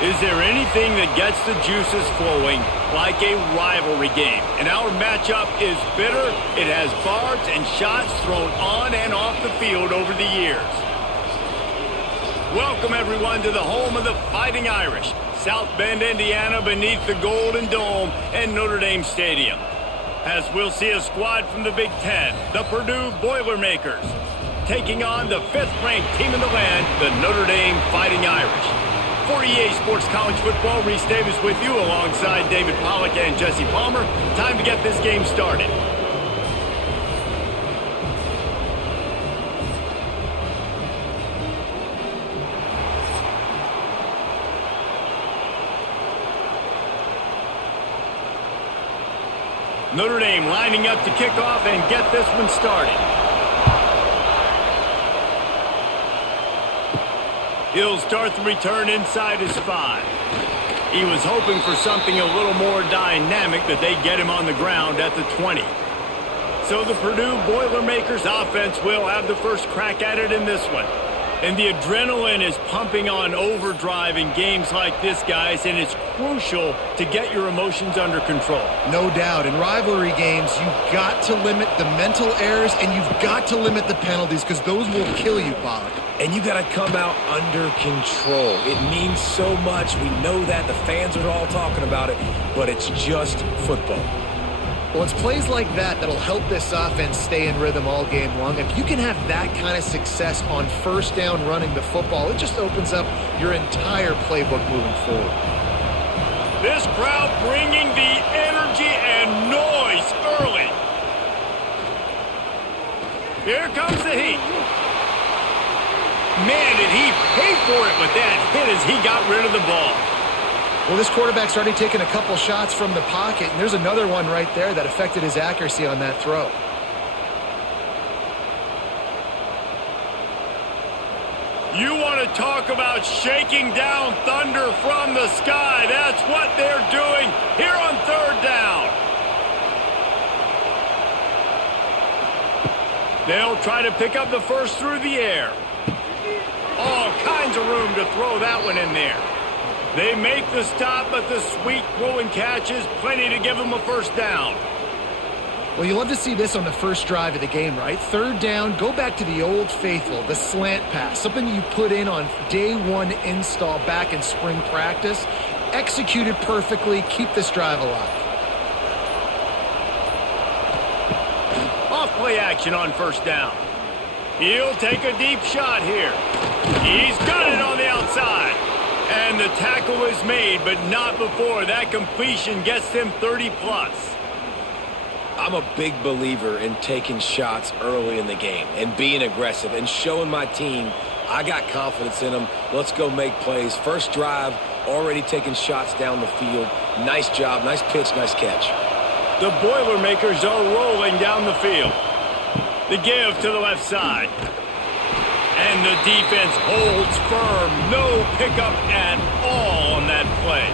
Is there anything that gets the juices flowing like a rivalry game? And our matchup is bitter. It has barbs and shots thrown on and off the field over the years. Welcome, everyone, to the home of the Fighting Irish, South Bend, Indiana, beneath the Golden Dome and Notre Dame Stadium. As we'll see a squad from the Big Ten, the Purdue Boilermakers, taking on the 5th-ranked team in the land, the Notre Dame Fighting Irish. For EA Sports College Football, Reese Davis with you alongside David Pollack and Jesse Palmer. Time to get this game started. Notre Dame lining up to kick off and get this one started. He'll start the return inside his 5. He was hoping for something a little more dynamic, that they get him on the ground at the 20. So the Purdue Boilermakers offense will have the first crack at it in this one. And the adrenaline is pumping on overdrive in games like this, guys, and it's crucial to get your emotions under control. No doubt. In rivalry games, you've got to limit the mental errors and you've got to limit the penalties because those will kill you, Pollack. And you got to come out under control. It means so much. We know that. The fans are all talking about it, but it's just football. Well, it's plays like that that'll help this offense stay in rhythm all game long. If you can have that kind of success on first down running the football, it just opens up your entire playbook moving forward. This crowd bringing the energy and noise early. Here comes the heat. Man, did he pay for it with that hit as he got rid of the ball. Well, this quarterback's already taken a couple shots from the pocket, and there's another one right there that affected his accuracy on that throw. You want to talk about shaking down thunder from the sky. That's what they're doing here on 3rd down. They'll try to pick up the first through the air. All kinds of room to throw that one in there. They make the stop, but the sweet throw and catch is plenty to give them a first down. Well, you love to see this on the first drive of the game, right? 3rd down, go back to the old faithful, the slant pass, something you put in on day 1 install back in spring practice. Executed perfectly, keep this drive alive. Off play action on first down. He'll take a deep shot here. He's got it on the outside. And the tackle is made, but not before that completion gets them 30+. I'm a big believer in taking shots early in the game and being aggressive and showing my team I got confidence in them. Let's go make plays. First drive, already taking shots down the field. Nice job, nice pitch, nice catch. The Boilermakers are rolling down the field. The give to the left side. And the defense holds firm. No pickup at all on that play.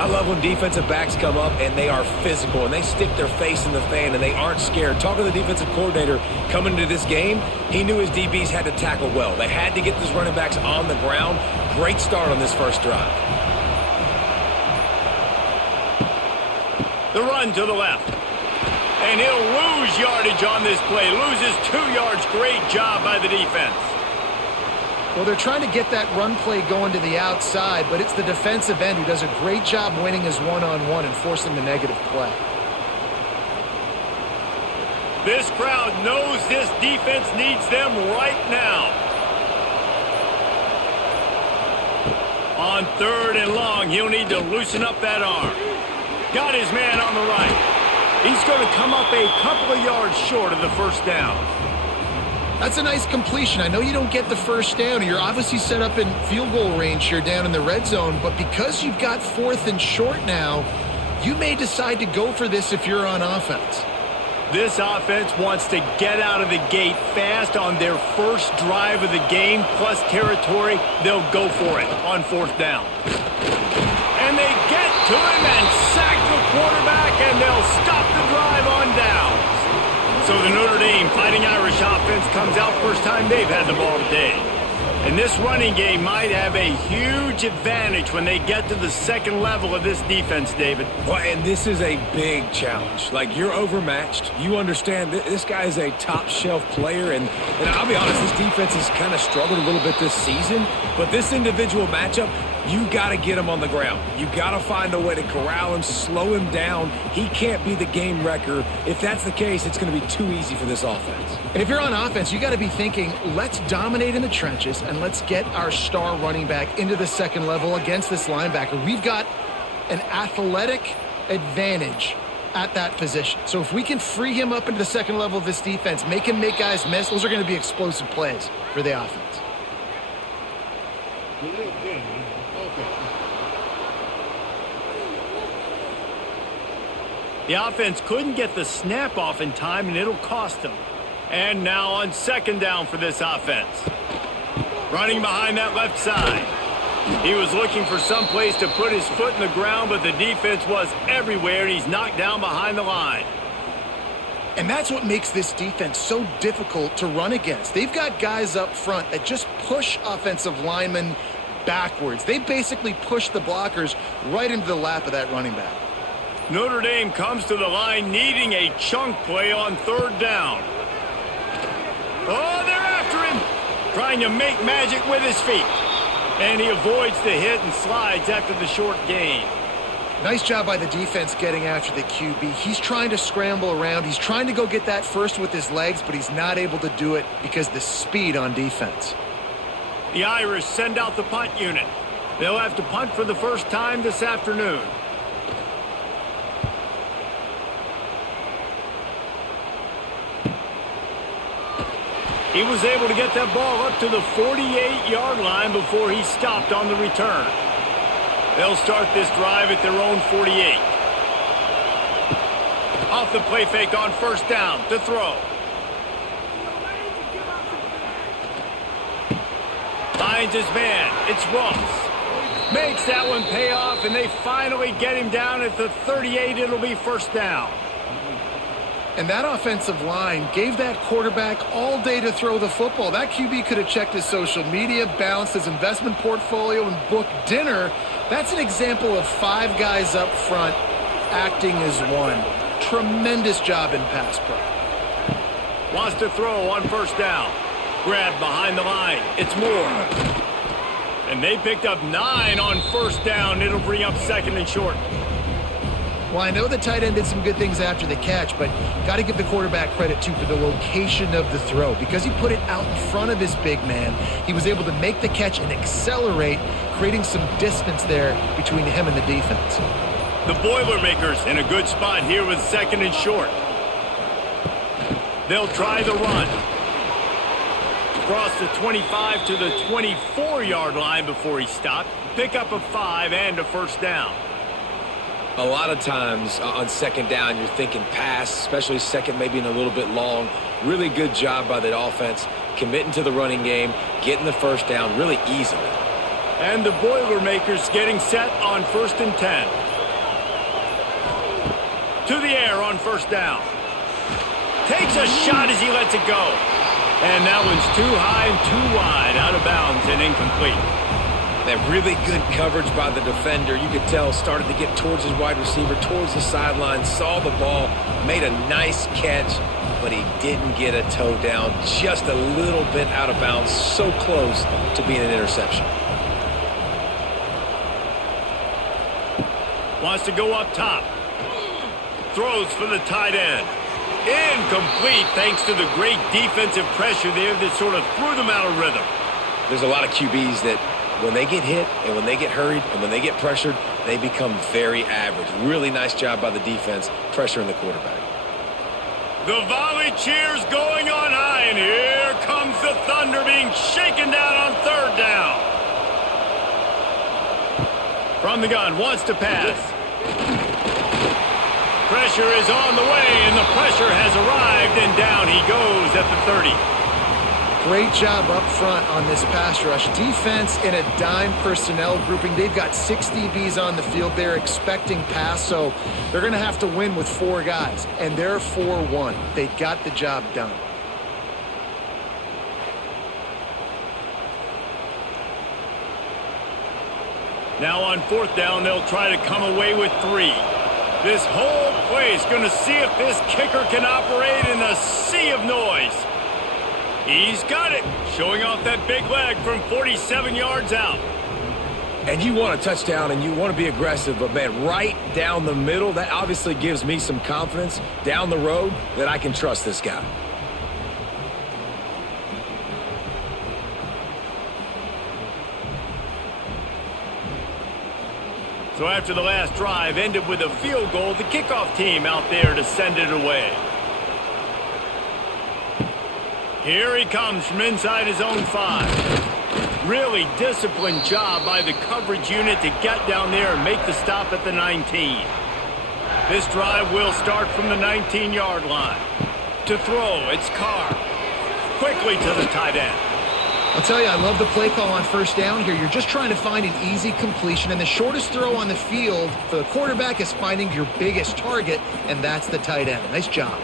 I love when defensive backs come up and they are physical and they stick their face in the fan and they aren't scared. Talking to the defensive coordinator coming into this game, he knew his DBs had to tackle well. They had to get these running backs on the ground. Great start on this first drive. The run to the left. And he'll lose yardage on this play. Loses 2 yards. Great job by the defense. Well, they're trying to get that run play going to the outside, but it's the defensive end who does a great job winning his one-on-one and forcing the negative play. This crowd knows this defense needs them right now. On 3rd and long, he'll need to loosen up that arm. Got his man on the right. He's going to come up a couple of yards short of the first down. That's a nice completion. I know you don't get the first down. You're obviously set up in field goal range here down in the red zone, but because you've got 4th and short now, you may decide to go for this if you're on offense. This offense wants to get out of the gate fast on their first drive of the game, plus territory. They'll go for it on 4th down. And they get to him and sack the quarterback, and they'll stop the drive on downs. So the Notre Dame Fighting Irish offense comes out first time they've had the ball today. And this running game might have a huge advantage when they get to the second level of this defense, David. Well, and this is a big challenge. Like, you're overmatched. You understand this guy is a top-shelf player, and I'll be honest, this defense has kind of struggled a little bit this season, but this individual matchup, you got to get him on the ground. You got to find a way to corral him, slow him down. He can't be the game wrecker. If that's the case, it's going to be too easy for this offense. And if you're on offense, you got to be thinking, let's dominate in the trenches and let's get our star running back into the second level against this linebacker. We've got an athletic advantage at that position. So if we can free him up into the second level of this defense, make him make guys miss, those are going to be explosive plays for the offense. The offense couldn't get the snap off in time, and it'll cost them. And now on second down for this offense. Running behind that left side. He was looking for some place to put his foot in the ground, but the defense was everywhere, and he's knocked down behind the line. And that's what makes this defense so difficult to run against. They've got guys up front that just push offensive linemen backwards. They basically push the blockers right into the lap of that running back. Notre Dame comes to the line needing a chunk play on third down. Oh, they're after him. Trying to make magic with his feet. And he avoids the hit and slides after the short gain. Nice job by the defense getting after the QB. He's trying to scramble around. He's trying to go get that first with his legs, but he's not able to do it because of the speed on defense. The Irish send out the punt unit. They'll have to punt for the first time this afternoon. He was able to get that ball up to the 48-yard line before he stopped on the return. They'll start this drive at their own 48. Off the play fake on first down to throw. Finds his man. It's Ross. Makes that one pay off, and they finally get him down at the 38. It'll be first down. And that offensive line gave that quarterback all day to throw the football. That QB could have checked his social media, balanced his investment portfolio, and booked dinner. That's an example of 5 guys up front acting as one. Tremendous job in pass pro. Wants to throw on first down. Grab behind the line. It's Moore. And they picked up 9 on first down. It'll bring up second and short. Well, I know the tight end did some good things after the catch, but got to give the quarterback credit, too, for the location of the throw. Because he put it out in front of his big man, he was able to make the catch and accelerate, creating some distance there between him and the defense. The Boilermakers in a good spot here with second and short. They'll try the run. Across the 25 to the 24-yard line before he stopped. Pick up a 5 and a first down. A lot of times on second down, you're thinking pass, especially second maybe in a little bit long. Really good job by the offense, committing to the running game, getting the first down really easily. And the Boilermakers getting set on first and 10. To the air on first down. Takes a shot as he lets it go. And that one's too high and too wide, out of bounds and incomplete. That really good coverage by the defender. You could tell started to get towards his wide receiver, towards the sideline, saw the ball, made a nice catch, but he didn't get a toe down. Just a little bit out of bounds, so close to being an interception. Wants to go up top. Throws for the tight end. Incomplete thanks to the great defensive pressure there that sort of threw them out of rhythm. There's a lot of QBs that when they get hit and when they get hurried and when they get pressured, they become very average. Really nice job by the defense pressuring the quarterback. The volley cheers going on high, and here comes the Thunder being shaken down on third down. From the gun, wants to pass. Pressure is on the way, and the pressure has arrived, and down he goes at the 30. Great job up front on this pass rush. Defense in a dime personnel grouping. They've got 6 DBs on the field. They're expecting pass, so they're going to have to win with 4 guys. And they're 4-1. They got the job done. Now on 4th down, they'll try to come away with 3. This whole play is going to see if this kicker can operate in a sea of noise. He's got it, showing off that big leg from 47 yards out. And you want a touchdown and you want to be aggressive, but, man, right down the middle, that obviously gives me some confidence down the road that I can trust this guy. So after the last drive ended with a field goal, the kickoff team out there to send it away. Here he comes from inside his own 5. Really disciplined job by the coverage unit to get down there and make the stop at the 19. This drive will start from the 19-yard line. To throw, it's Carr. Quickly to the tight end. I'll tell you, I love the play call on 1st down here. You're just trying to find an easy completion, and the shortest throw on the field for the quarterback is finding your biggest target, and that's the tight end. Nice job.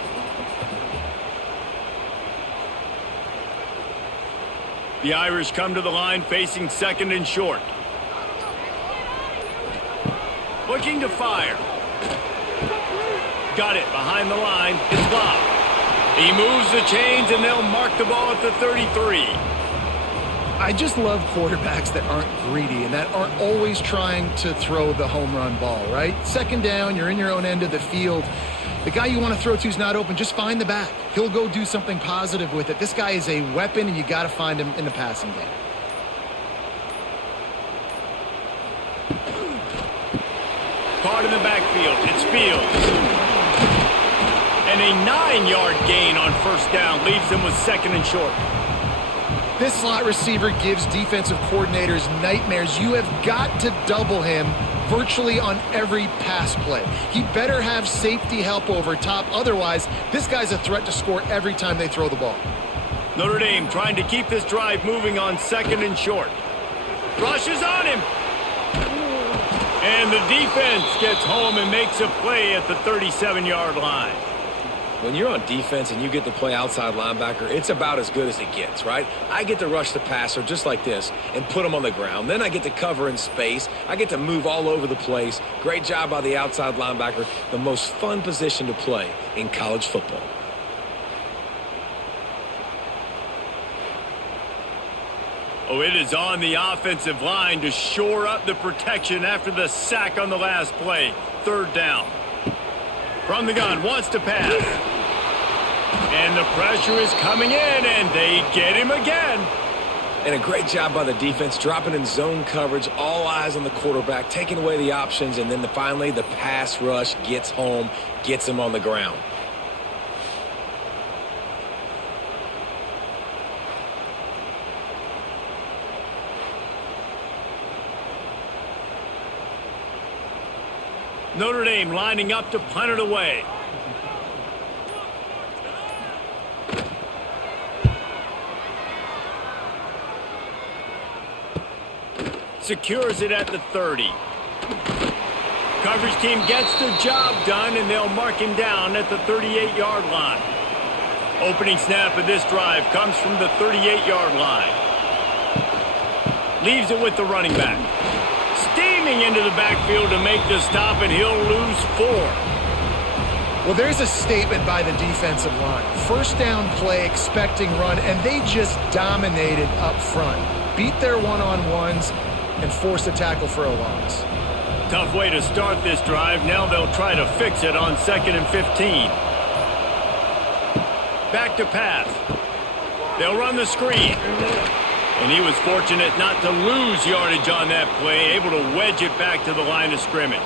The Irish come to the line facing 2nd and short. Looking to fire. Got it behind the line. It's blocked. He moves the chains, and they'll mark the ball at the 33. I just love quarterbacks that aren't greedy and that aren't always trying to throw the home run ball, right? 2nd down, you're in your own end of the field. The guy you want to throw to is not open. Just find the back. He'll go do something positive with it. This guy is a weapon, and you got to find him in the passing game. Caught in the backfield. It's Fields. And a 9-yard gain on 1st down leaves them with 2nd and short. This slot receiver gives defensive coordinators nightmares. You have got to double him virtually on every pass play. He better have safety help over top. Otherwise, this guy's a threat to score every time they throw the ball. Notre Dame trying to keep this drive moving on 2nd and short. Rushes on him. And the defense gets home and makes a play at the 37-yard line. When you're on defense and you get to play outside linebacker, it's about as good as it gets, right? I get to rush the passer just like this and put him on the ground. Then I get to cover in space. I get to move all over the place. Great job by the outside linebacker. The most fun position to play in college football. Oh, it is on the offensive line to shore up the protection after the sack on the last play. 3rd down. From the gun, wants to pass. And the pressure is coming in, and they get him again. And a great job by the defense, dropping in zone coverage, all eyes on the quarterback, taking away the options, and then finally the pass rush gets home, gets him on the ground. Notre Dame lining up to punt it away. Secures it at the 30. Coverage team gets the job done, and they'll mark him down at the 38-yard line. Opening snap of this drive comes from the 38-yard line. Leaves it with the running back. Steaming into the backfield to make the stop, and he'll lose 4. Well, there's a statement by the defensive line. 1st down play, expecting run, and they just dominated up front. Beat their one-on-ones and forced a tackle for a loss. Tough way to start this drive. Now they'll try to fix it on 2nd and 15. Back to pass. They'll run the screen. And he was fortunate not to lose yardage on that play, able to wedge it back to the line of scrimmage.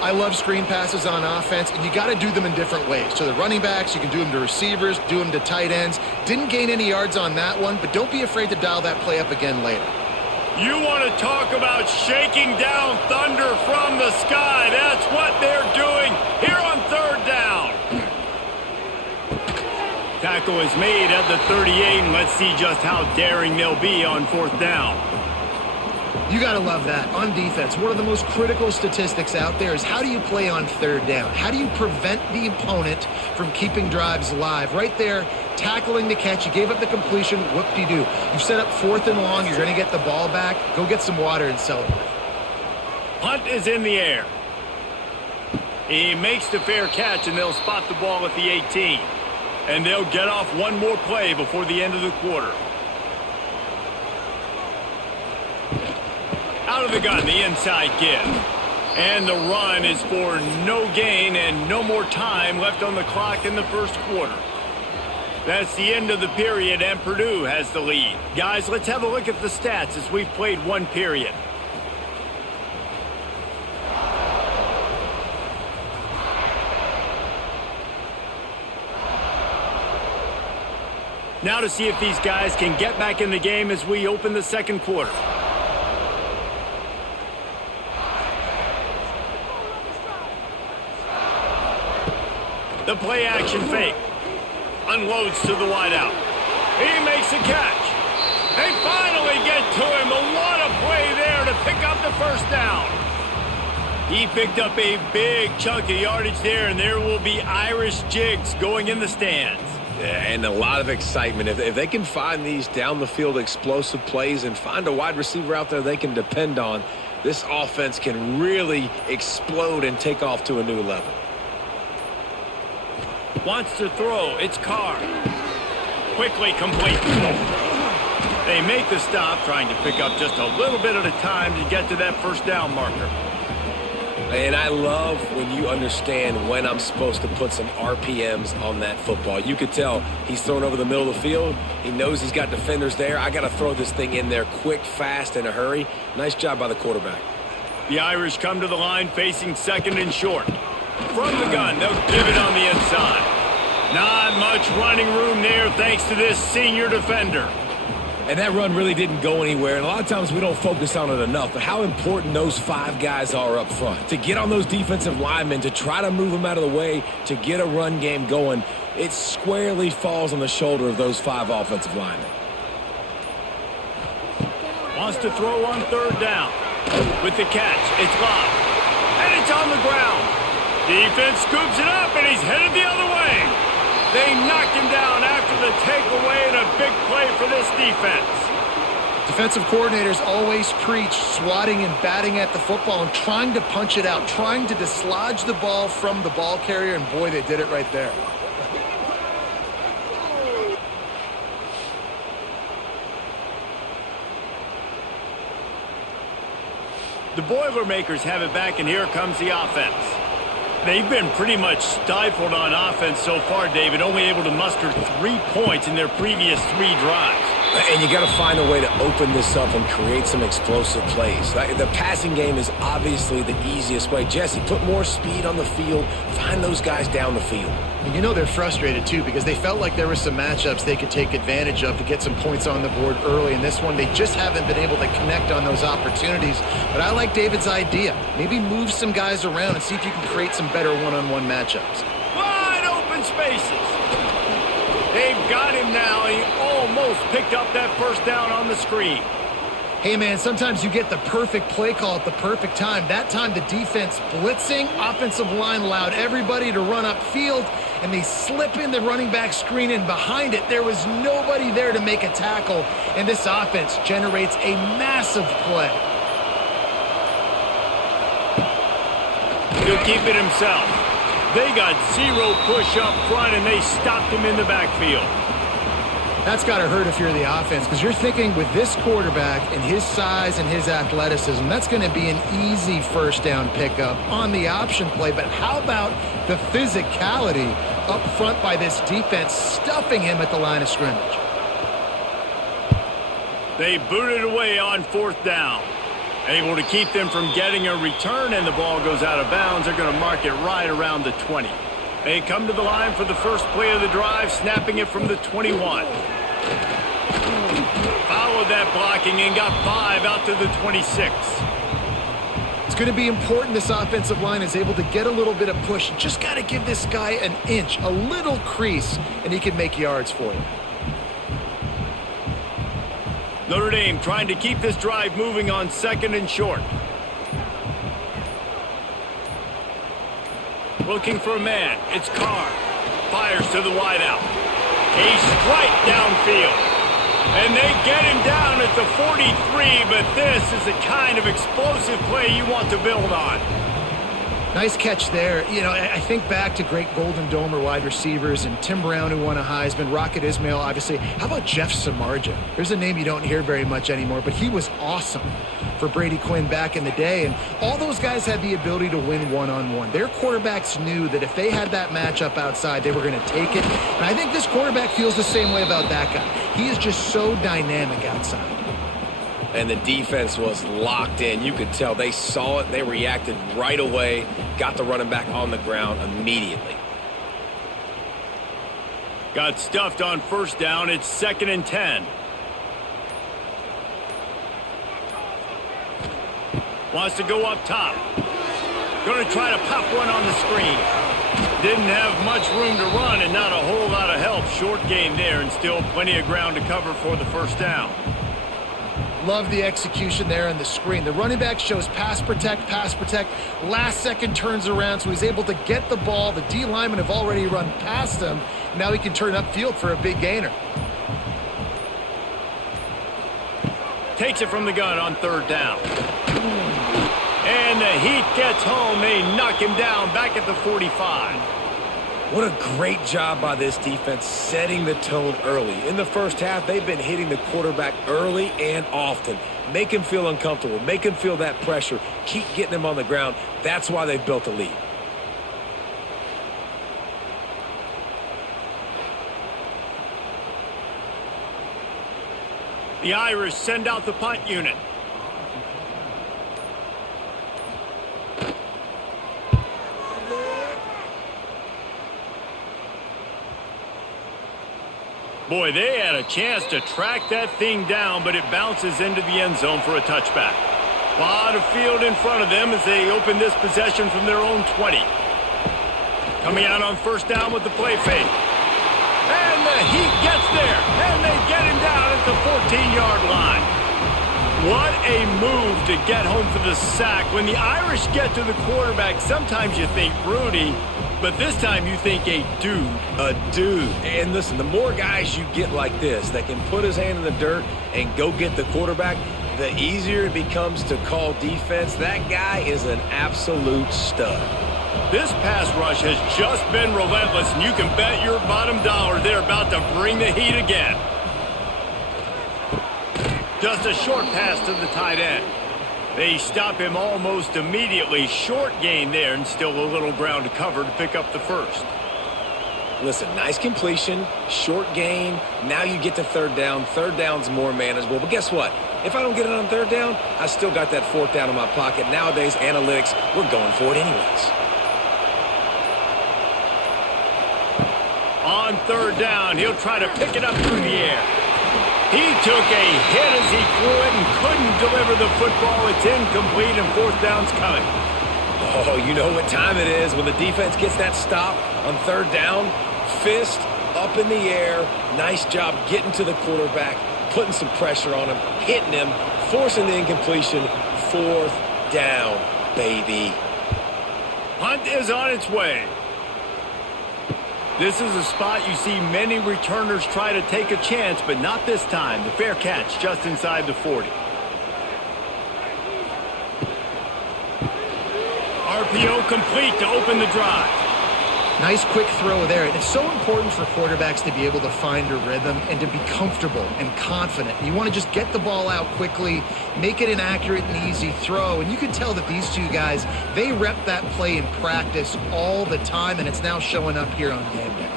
I love screen passes on offense, and you got to do them in different ways. To the running backs, you can do them to receivers, do them to tight ends. Didn't gain any yards on that one, but don't be afraid to dial that play up again later. You want to talk about shaking down thunder from the sky. That's what they're doing here on 3rd down. Tackle is made at the 38, and let's see just how daring they'll be on 4th down. You got to love that. On defense, one of the most critical statistics out there is how do you play on third down? How do you prevent the opponent from keeping drives alive? Right there, tackling the catch. You gave up the completion. Whoop-de-doo. You've set up 4th and long. You're going to get the ball back. Go get some water and celebrate. Punt is in the air. He makes the fair catch, and they'll spot the ball at the 18. And they'll get off one more play before the end of the quarter. Out of the gun, the inside give. And the run is for no gain and no more time left on the clock in the first quarter. That's the end of the period, and Purdue has the lead. Guys, let's have a look at the stats as we've played one period. Now to see if these guys can get back in the game as we open the second quarter. The play action fake. Unloads to the wideout. He makes a catch. They finally get to him. What a play there to pick up the first down. He picked up a big chunk of yardage there, and there will be Irish jigs going in the stands. Yeah, and a lot of excitement. If they can find these down-the-field explosive plays and find a wide receiver out there they can depend on, this offense can really explode and take off to a new level. Wants to throw. It's Carr. Quickly complete. They make the stop, trying to pick up just a little bit at a time to get to that first down marker. And I love when you understand when I'm supposed to put some RPMs on that football. You could tell he's thrown over the middle of the field. He knows he's got defenders there. I got to throw this thing in there quick, fast, in a hurry. Nice job by the quarterback. The Irish come to the line facing second and short. From the gun, they'll give it on the inside. Not much running room there thanks to this senior defender. And that run really didn't go anywhere, and a lot of times we don't focus on it enough, but how important those 5 guys are up front. To get on those defensive linemen, to try to move them out of the way, to get a run game going, it squarely falls on the shoulder of those 5 offensive linemen. Wants to throw on third down. With the catch, it's locked. And it's on the ground. Defense scoops it up, and he's headed the other way. They knocked him down after the takeaway, and a big play for this defense. Defensive coordinators always preach swatting and batting at the football and trying to punch it out, trying to dislodge the ball from the ball carrier, and boy, they did it right there. The Boilermakers have it back, and here comes the offense. They've been pretty much stifled on offense so far, David, only able to muster 3 points in their previous 3 drives. And you got to find a way to open this up and create some explosive plays. The passing game is obviously the easiest way. Jesse, put more speed on the field. Find those guys down the field. And you know they're frustrated, too, because they felt like there were some matchups they could take advantage of to get some points on the board early. In this one, they just haven't been able to connect on those opportunities. But I like David's idea. Maybe move some guys around and see if you can create some better one-on-one matchups. Wide open spaces. They've got him now. He almost picked up that first down on the screen. Hey, man, sometimes you get the perfect play call at the perfect time. That time the defense blitzing, offensive line allowed everybody to run upfield, and they slip in the running back screen, and behind it there was nobody there to make a tackle, and this offense generates a massive play. He'll keep it himself. They got 0 push up front, and they stopped him in the backfield. That's got to hurt if you're the offense, because you're thinking with this quarterback and his size and his athleticism, that's going to be an easy first down pickup on the option play. But how about the physicality up front by this defense, stuffing him at the line of scrimmage? They booted away on 4th down. Able to keep them from getting a return, and the ball goes out of bounds. They're going to mark it right around the 20. They come to the line for the first play of the drive, snapping it from the 21. Followed that blocking and got 5 out to the 26. It's going to be important this offensive line is able to get a little bit of push. Just got to give this guy an inch, a little crease, and he can make yards for you. Notre Dame trying to keep this drive moving on 2nd and short. Looking for a man. It's Carr. Fires to the wideout. A strike downfield. And they get him down at the 43, but this is the kind of explosive play you want to build on. Nice catch there. You know, I think back to great Golden Domer wide receivers and Tim Brown, who won a Heisman, Rocket Ismail, obviously. How about Jeff Samardzija? There's a name you don't hear very much anymore, but he was awesome for Brady Quinn back in the day. And all those guys had the ability to win one-on-one. Their quarterbacks knew that if they had that matchup outside, they were going to take it. And I think this quarterback feels the same way about that guy. He is just so dynamic outside. And the defense was locked in. You could tell they saw it. They reacted right away. Got the running back on the ground immediately. Got stuffed on 1st down. It's 2nd and 10. Wants to go up top. Going to try to pop one on the screen. Didn't have much room to run and not a whole lot of help. Short game there and still plenty of ground to cover for the 1st down. Love the execution there on the screen. The running back shows pass protect. Last second turns around, so he's able to get the ball. The D linemen have already run past him. Now he can turn upfield for a big gainer. Takes it from the gun on 3rd down. And the heat gets home. They knock him down back at the 45. What a great job by this defense setting the tone early. In the 1st half, they've been hitting the quarterback early and often. Make him feel uncomfortable. Make him feel that pressure. Keep getting him on the ground. That's why they've built a lead. The Irish send out the punt unit. Boy, they had a chance to track that thing down, but it bounces into the end zone for a touchback. A lot of field in front of them as they open this possession from their own 20. Coming out on 1st down with the play fake. And the heat gets there, and they get him down at the 14-yard line. What a move to get home for the sack. When the Irish get to the quarterback, sometimes you think Rudy, but this time you think a dude. A dude. And listen, the more guys you get like this that can put his hand in the dirt and go get the quarterback, the easier it becomes to call defense. That guy is an absolute stud. This pass rush has just been relentless, and you can bet your bottom dollar they're about to bring the heat again. Just a short pass to the tight end. They stop him almost immediately. Short gain there and still a little ground to cover to pick up the 1st. Listen, nice completion, short gain. Now you get to 3rd down. 3rd down's more manageable. But guess what? If I don't get it on 3rd down, I still got that 4th down in my pocket. Nowadays, analytics, we're going for it anyways. On 3rd down, he'll try to pick it up through the air. He took a hit as he threw it and couldn't deliver the football. It's incomplete and 4th down's coming. Oh, you know what time it is when the defense gets that stop on 3rd down. Fist up in the air. Nice job getting to the quarterback, putting some pressure on him, hitting him, forcing the incompletion. 4th down, baby. Punt is on its way. This is a spot you see many returners try to take a chance, but not this time. The fair catch just inside the 40. RPO complete to open the drive. Nice quick throw there. And it's so important for quarterbacks to be able to find a rhythm and to be comfortable and confident. You want to just get the ball out quickly, make it an accurate and easy throw. And you can tell that these two guys, they rep that play in practice all the time, and it's now showing up here on game day.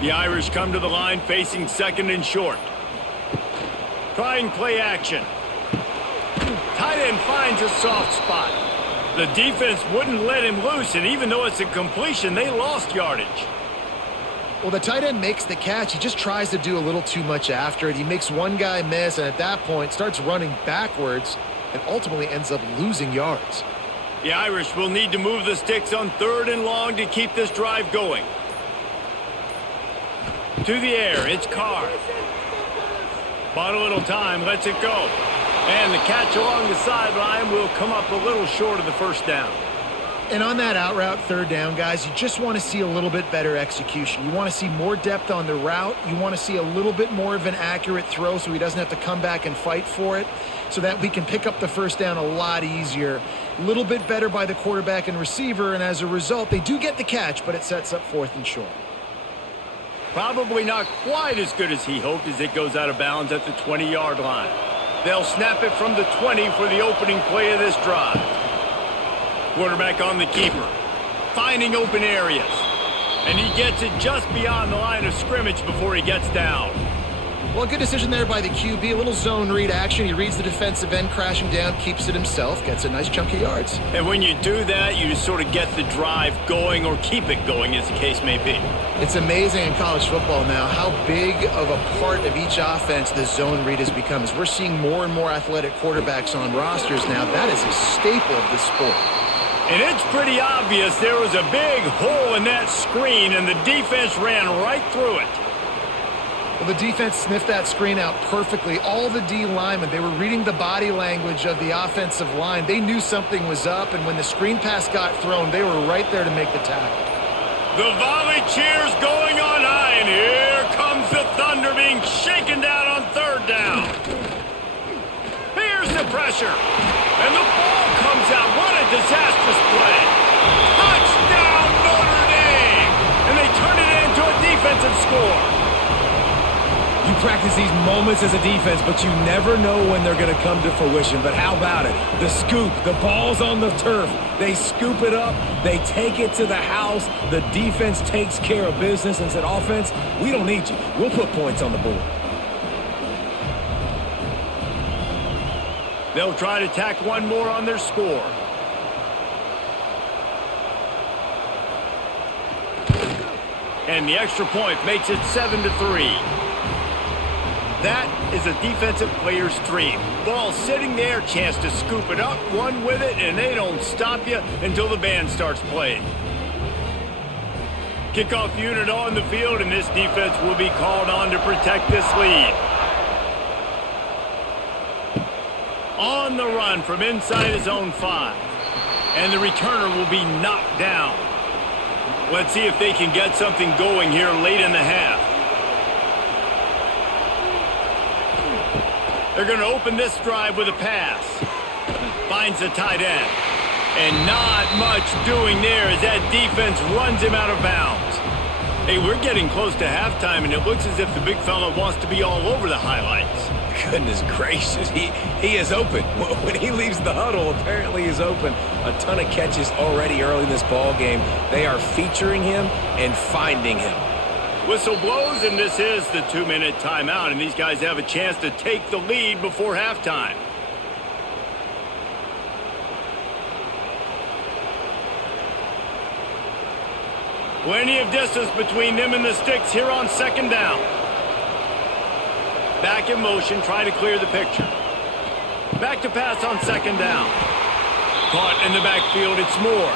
The Irish come to the line facing 2nd and short. Trying play action. Tight end finds a soft spot. The defense wouldn't let him loose, and even though it's a completion, they lost yardage. Well, the tight end makes the catch. He just tries to do a little too much after it. He makes one guy miss, and at that point starts running backwards and ultimately ends up losing yards. The Irish will need to move the sticks on 3rd and long to keep this drive going. To the air, it's Carr. Bought a little time, lets it go. And the catch along the sideline will come up a little short of the first down. And on that out route, third down, guys, you just want to see a little bit better execution. You want to see more depth on the route. You want to see a little bit more of an accurate throw so he doesn't have to come back and fight for it, so that we can pick up the first down a lot easier. A little bit better by the quarterback and receiver, and as a result, they do get the catch, but it sets up 4th and short. Probably not quite as good as he hoped as it goes out of bounds at the 20-yard line. They'll snap it from the 20 for the opening play of this drive. Quarterback on the keeper, finding open areas. And he gets it just beyond the line of scrimmage before he gets down. Well, a good decision there by the QB. A little zone read action. He reads the defensive end crashing down, keeps it himself, gets a nice chunk of yards. And when you do that, you just sort of get the drive going or keep it going, as the case may be. It's amazing in college football now how big of a part of each offense the zone read has become. As we're seeing more and more athletic quarterbacks on rosters now, that is a staple of the sport. And it's pretty obvious there was a big hole in that screen, and the defense ran right through it. Well, the defense sniffed that screen out perfectly. All the D linemen, they were reading the body language of the offensive line. They knew something was up, and when the screen pass got thrown, they were right there to make the tackle. The volley cheers going on high, and here comes the Thunder being shaken down on third down. Here's the pressure, and the ball comes out. What a disastrous play. Touchdown, Notre Dame! And they turn it into a defensive score. You practice these moments as a defense, but you never know when they're going to come to fruition. But how about it? The scoop, the ball's on the turf. They scoop it up. They take it to the house. The defense takes care of business and said, offense, we don't need you. We'll put points on the board. They'll try to tack one more on their score. And the extra point makes it 7-3. That is a defensive player's dream. Ball sitting there, chance to scoop it up, run with it, and they don't stop you until the band starts playing. Kickoff unit on the field, and this defense will be called on to protect this lead. On the run from inside his own 5. And the returner will be knocked down. Let's see if they can get something going here late in the half. They're going to open this drive with a pass. Finds the tight end. And not much doing there as that defense runs him out of bounds. Hey, we're getting close to halftime, and it looks as if the big fella wants to be all over the highlights. Goodness gracious, he is open. When he leaves the huddle, apparently he's open. A ton of catches already early in this ball game. They are featuring him and finding him. Whistle blows, and this is the 2-minute timeout, and these guys have a chance to take the lead before halftime. Plenty of distance between them and the sticks here on second down. Back in motion, trying to clear the picture. Back to pass on second down. Caught in the backfield, it's Moore.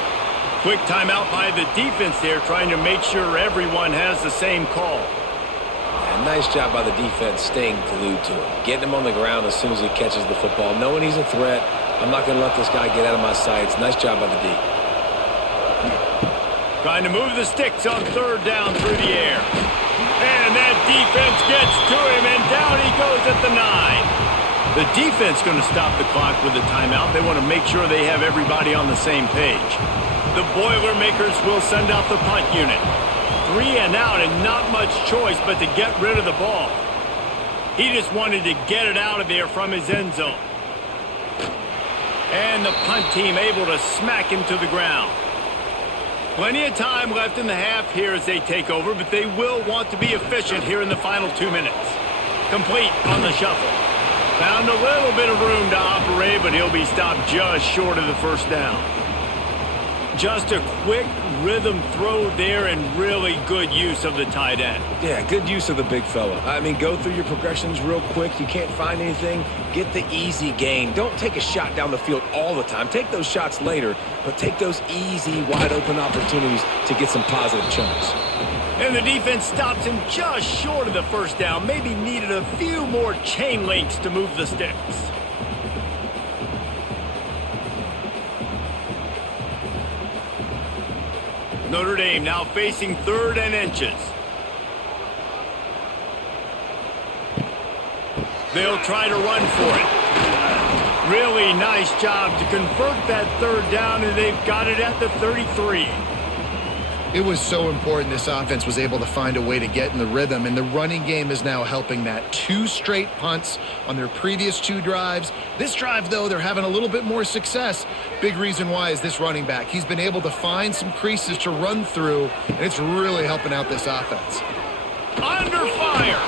Quick timeout by the defense there, trying to make sure everyone has the same call. Yeah, nice job by the defense staying glued to him. Getting him on the ground as soon as he catches the football. Knowing he's a threat, I'm not going to let this guy get out of my sights. Nice job by the D. Trying to move the sticks on third down through the air. And that defense gets to him, and down he goes at the 9. The defense going to stop the clock with a timeout. They want to make sure they have everybody on the same page. The Boilermakers will send out the punt unit. 3 and out, and not much choice but to get rid of the ball. He just wanted to get it out of there from his end zone. And the punt team able to smack him to the ground. Plenty of time left in the half here as they take over, but they will want to be efficient here in the final 2 minutes. Complete on the shuffle. Found a little bit of room to operate, but he'll be stopped just short of the first down. Just a quick rhythm throw there, and really good use of the tight end. Yeah, good use of the big fella. I mean, go through your progressions real quick. You can't find anything, get the easy gain. Don't take a shot down the field all the time. Take those shots later, but take those easy, wide-open opportunities to get some positive chunks. And the defense stops him just short of the first down. Maybe needed a few more chain links to move the sticks. Notre Dame now facing 3rd and inches. They'll try to run for it. Really nice job to convert that 3rd down, and they've got it at the 33. It was so important this offense was able to find a way to get in the rhythm, and the running game is now helping that. 2 straight punts on their previous 2 drives. This drive, though, they're having a little bit more success. Big reason why is this running back. He's been able to find some creases to run through, and it's really helping out this offense. Under fire.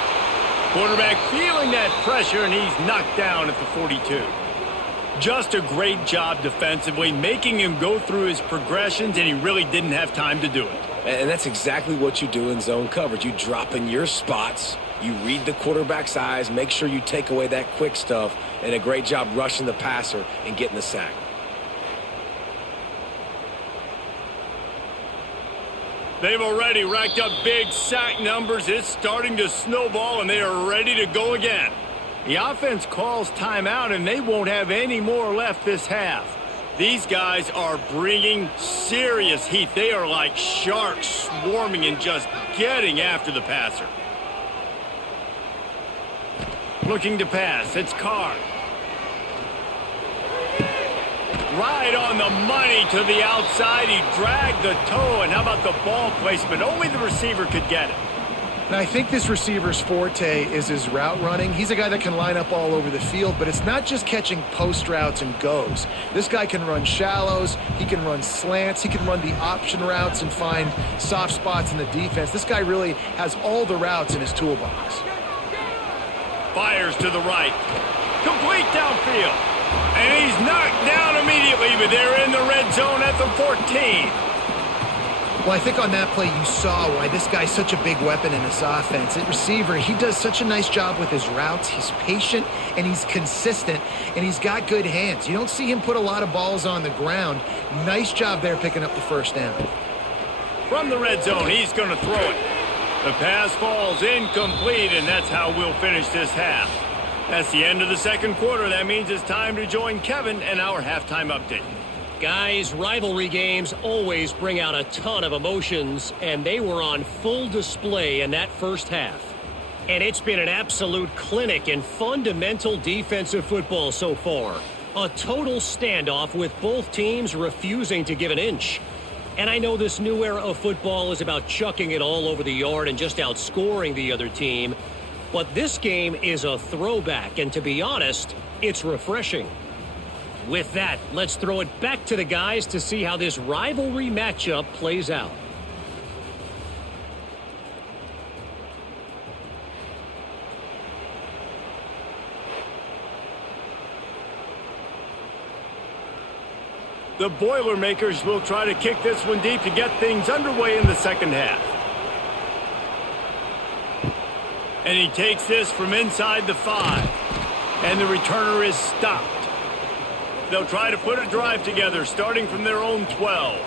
Quarterback feeling that pressure, and he's knocked down at the 42. Just a great job defensively, making him go through his progressions, and he really didn't have time to do it. And that's exactly what you do in zone coverage. You drop in your spots, you read the quarterback's eyes, make sure you take away that quick stuff, and a great job rushing the passer and getting the sack. They've already racked up big sack numbers. It's starting to snowball, and they are ready to go again. The offense calls timeout, and they won't have any more left this half. These guys are bringing serious heat. They are like sharks swarming and just getting after the passer. Looking to pass. It's Carr. Right on the money to the outside. He dragged the toe, and how about the ball placement? Only the receiver could get it. Now, I think this receiver's forte is his route running. He's a guy that can line up all over the field, but it's not just catching post routes and goes. This guy can run shallows, he can run slants, he can run the option routes and find soft spots in the defense. This guy really has all the routes in his toolbox. Fires to the right. Complete downfield. And he's knocked down immediately, but they're in the red zone at the 14. Well, I think on that play you saw why this guy's such a big weapon in this offense. At receiver, he does such a nice job with his routes. He's patient, and he's consistent, and he's got good hands. You don't see him put a lot of balls on the ground. Nice job there picking up the first down. From the red zone, he's going to throw it. The pass falls incomplete, and that's how we'll finish this half. That's the end of the second quarter. That means it's time to join Kevin and our halftime update. Guys, rivalry games always bring out a ton of emotions, and they were on full display in that first half. And it's been an absolute clinic in fundamental defensive football so far. A total standoff with both teams refusing to give an inch. And I know this new era of football is about chucking it all over the yard and just outscoring the other team. But this game is a throwback, and to be honest, it's refreshing. With that, let's throw it back to the guys to see how this rivalry matchup plays out. The Boilermakers will try to kick this one deep to get things underway in the second half. And he takes this from inside the 5. And the returner is stopped. They'll try to put a drive together, starting from their own 12.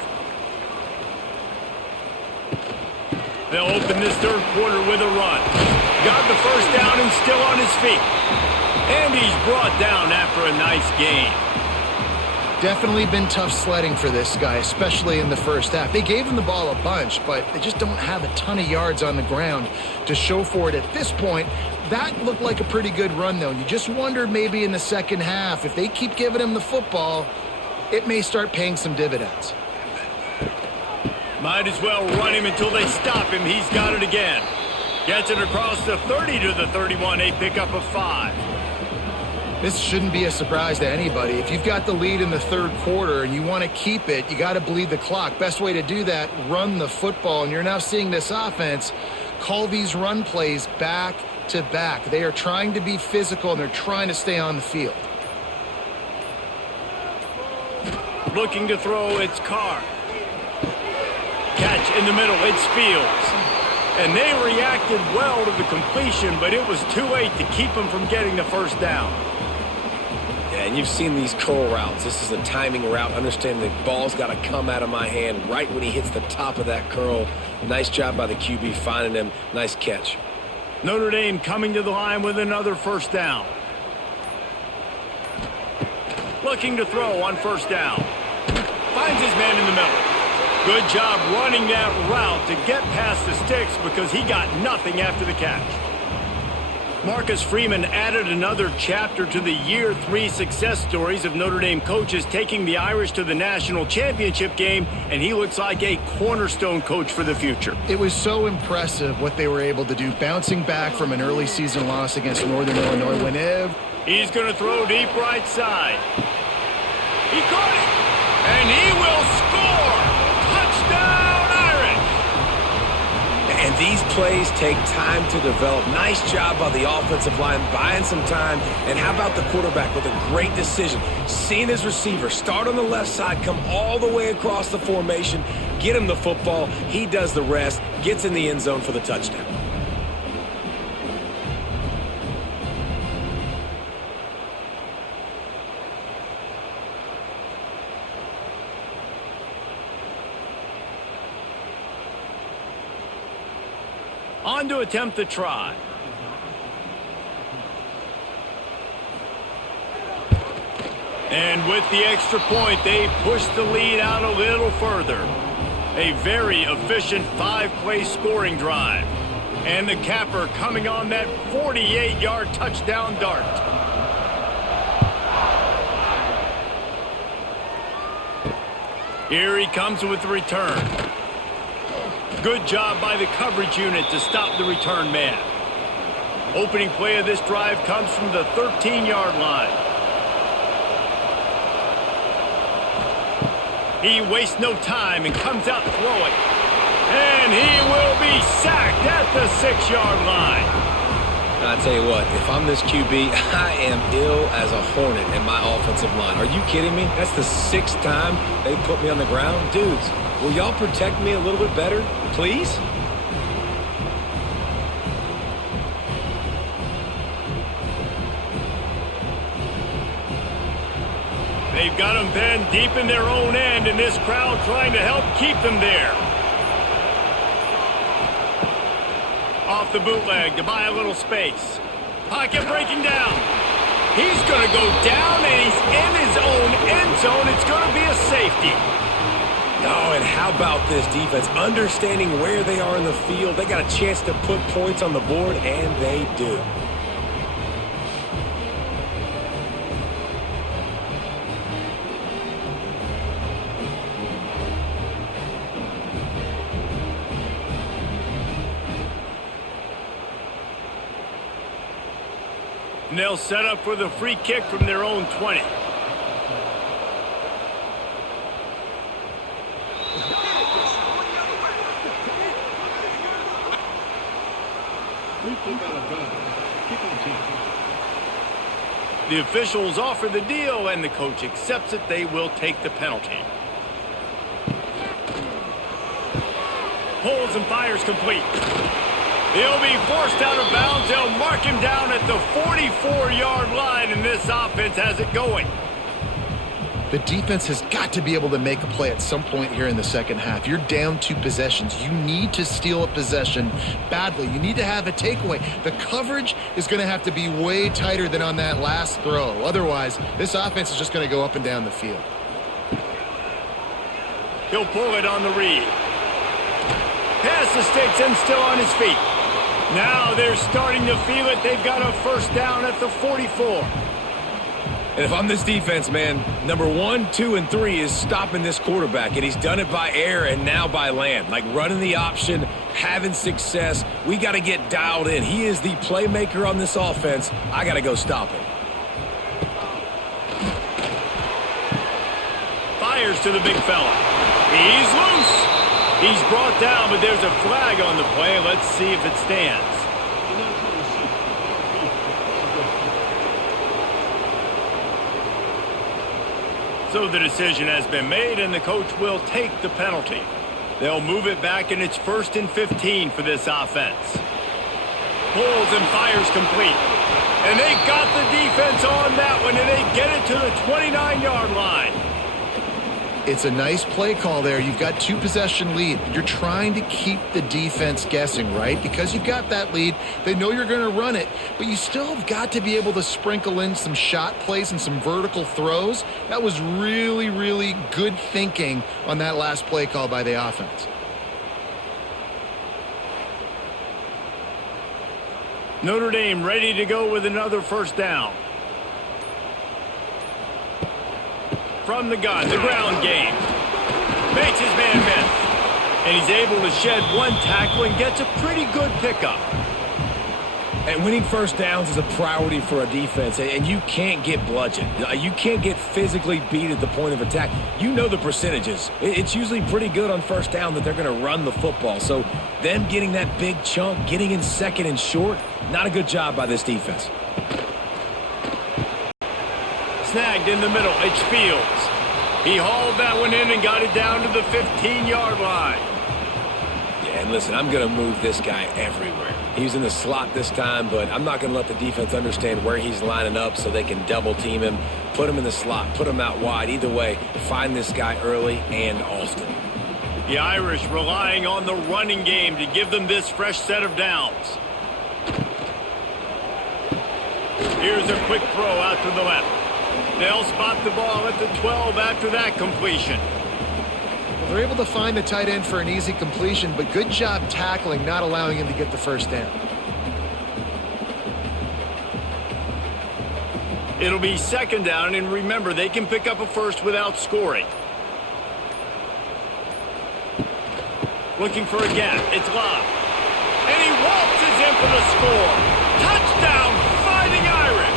They'll open this third quarter with a run. Got the first down and still on his feet. And he's brought down after a nice gain. Definitely been tough sledding for this guy, especially in the first half. They gave him the ball a bunch, but they just don't have a ton of yards on the ground to show for it at this point. That looked like a pretty good run, though. You just wondered maybe in the second half, if they keep giving him the football, it may start paying some dividends. Might as well run him until they stop him. He's got it again. Gets it across the 30 to the 31, a pickup of 5. This shouldn't be a surprise to anybody. If you've got the lead in the third quarter and you want to keep it, you got to bleed the clock. Best way to do that, run the football. And you're now seeing this offense call these run plays back to back. They are trying to be physical, and they're trying to stay on the field. Looking to throw, it's Carr. Catch in the middle, it's Fields. And they reacted well to the completion, but it was too late to keep them from getting the first down. Yeah, and you've seen these curl routes. This is a timing route. Understand the ball's got to come out of my hand right when he hits the top of that curl. Nice job by the QB finding him. Nice catch. Notre Dame coming to the line with another first down. Looking to throw on first down. Finds his man in the middle. Good job running that route to get past the sticks because he got nothing after the catch. Marcus Freeman added another chapter to the year 3 success stories of Notre Dame coaches taking the Irish to the national championship game, and he looks like a cornerstone coach for the future. It was so impressive what they were able to do, bouncing back from an early season loss against Northern Illinois when he's going to throw deep right side. He caught it, and he will score! Touchdown, Irish! And these plays take time to develop. Nice job by the offensive line, buying some time. And how about the quarterback with a great decision? Seeing his receiver start on the left side, come all the way across the formation, get him the football. He does the rest, gets in the end zone for the touchdown. On to attempt the try. And with the extra point, they push the lead out a little further. A very efficient 5-play scoring drive. And the capper coming on that 48-yard touchdown dart. Here he comes with the return. Good job by the coverage unit to stop the return man. Opening play of this drive comes from the 13-yard line. He wastes no time and comes out throwing. And he will be sacked at the 6-yard line. I'll tell you what, if I'm this QB, I am ill as a hornet in my offensive line. Are you kidding me? That's the 6th time they put me on the ground. Dudes, will y'all protect me a little bit better, please? They've got them pinned deep in their own end, and this crowd trying to help keep them there. Off the bootleg to buy a little space. Pocket breaking down. He's going to go down, and he's in his own end zone. It's going to be a safety. Oh, and how about this defense? Understanding where they are in the field. They got a chance to put points on the board, and they do. And they'll set up for the free kick from their own 20. The officials offer the deal, and the coach accepts it. They will take the penalty. Pulls and fires complete. He'll be forced out of bounds. They'll mark him down at the 44-yard line, and this offense has it going. The defense has got to be able to make a play at some point here in the second half. You're down 2 possessions. You need to steal a possession badly. You need to have a takeaway. The coverage is going to have to be way tighter than on that last throw. Otherwise, this offense is just going to go up and down the field. He'll pull it on the read. Past the sticks and still on his feet. Now they're starting to feel it. They've got a first down at the 44. And if I'm this defense, man, number 1, 2, and 3 is stopping this quarterback. And he's done it by air and now by land. Like running the option, having success. We got to get dialed in. He is the playmaker on this offense. I got to go stop him. Fires to the big fella. He's loose. He's brought down, but there's a flag on the play. Let's see if it stands. So the decision has been made, and the coach will take the penalty. They'll move it back, and it's 1st and 15 for this offense. Pulls and fires complete. And they got the defense on that one, and they get it to the 29-yard line. It's a nice play call there. You've got 2-possession lead. You're trying to keep the defense guessing, right? Because you've got that lead. They know you're going to run it, but you still have got to be able to sprinkle in some shot plays and some vertical throws. That was really, really good thinking on that last play call by the offense. Notre Dame ready to go with another first down. From the gun, the ground game. Makes his man miss. And he's able to shed one tackle and gets a pretty good pickup. And winning first downs is a priority for a defense, and you can't get bludgeoned. You can't get physically beat at the point of attack. You know the percentages. It's usually pretty good on first down that they're going to run the football. So them getting that big chunk, getting in second and short, not a good job by this defense. Snagged in the middle. It's Fields. He hauled that one in and got it down to the 15-yard line. Yeah, and listen, I'm going to move this guy everywhere. He's in the slot this time, but I'm not going to let the defense understand where he's lining up so they can double team him, put him in the slot, put him out wide. Either way, find this guy early and often. The Irish relying on the running game to give them this fresh set of downs. Here's a quick throw out to the left. They'll spot the ball at the 12 after that completion. Well, they're able to find the tight end for an easy completion, but good job tackling, not allowing him to get the first down. It'll be second down, and remember, they can pick up a first without scoring. Looking for a gap. It's Love. And he waltzes in for the score. Touchdown, Fighting Irish.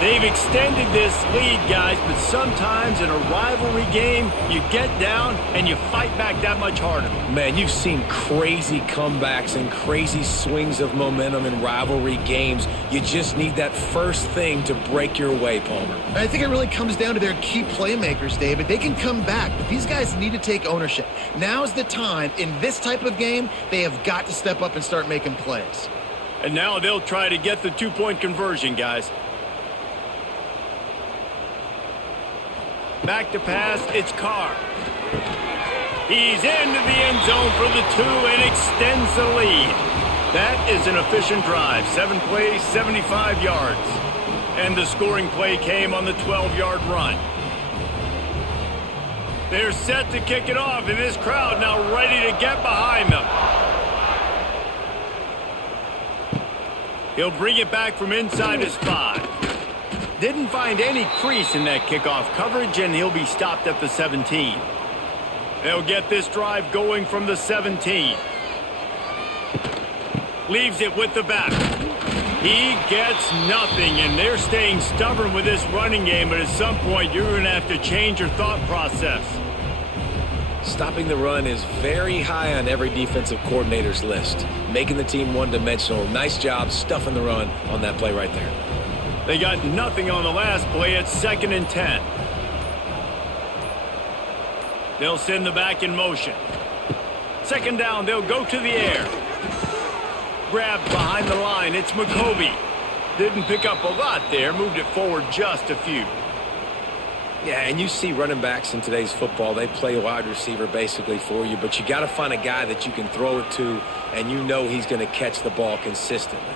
They've extended this lead, guys, but sometimes in a rivalry game, you get down and you fight back that much harder. Man, you've seen crazy comebacks and crazy swings of momentum in rivalry games. You just need that first thing to break your way, Palmer. I think it really comes down to their key playmakers, David. They can come back, but these guys need to take ownership. Now's the time. In this type of game, they have got to step up and start making plays. And now they'll try to get the two-point conversion, guys. Back to pass, it's Carr. He's into the end zone for the 2 and extends the lead. That is an efficient drive. 7 plays, 75 yards. And the scoring play came on the 12-yard run. They're set to kick it off, and this crowd now ready to get behind them. He'll bring it back from inside his 5. Didn't find any crease in that kickoff coverage, and he'll be stopped at the 17. They'll get this drive going from the 17. Leaves it with the back. He gets nothing, and they're staying stubborn with this running game, but at some point you're going to have to change your thought process. Stopping the run is very high on every defensive coordinator's list. Making the team one-dimensional. Nice job stuffing the run on that play right there. They got nothing on the last play. It's 2nd and 10. They'll send the back in motion. Second down, they'll go to the air. Grabbed behind the line. It's McCoby. Didn't pick up a lot there. Moved it forward just a few. Yeah, and you see running backs in today's football, they play wide receiver basically for you, but you got to find a guy that you can throw it to, and you know he's going to catch the ball consistently.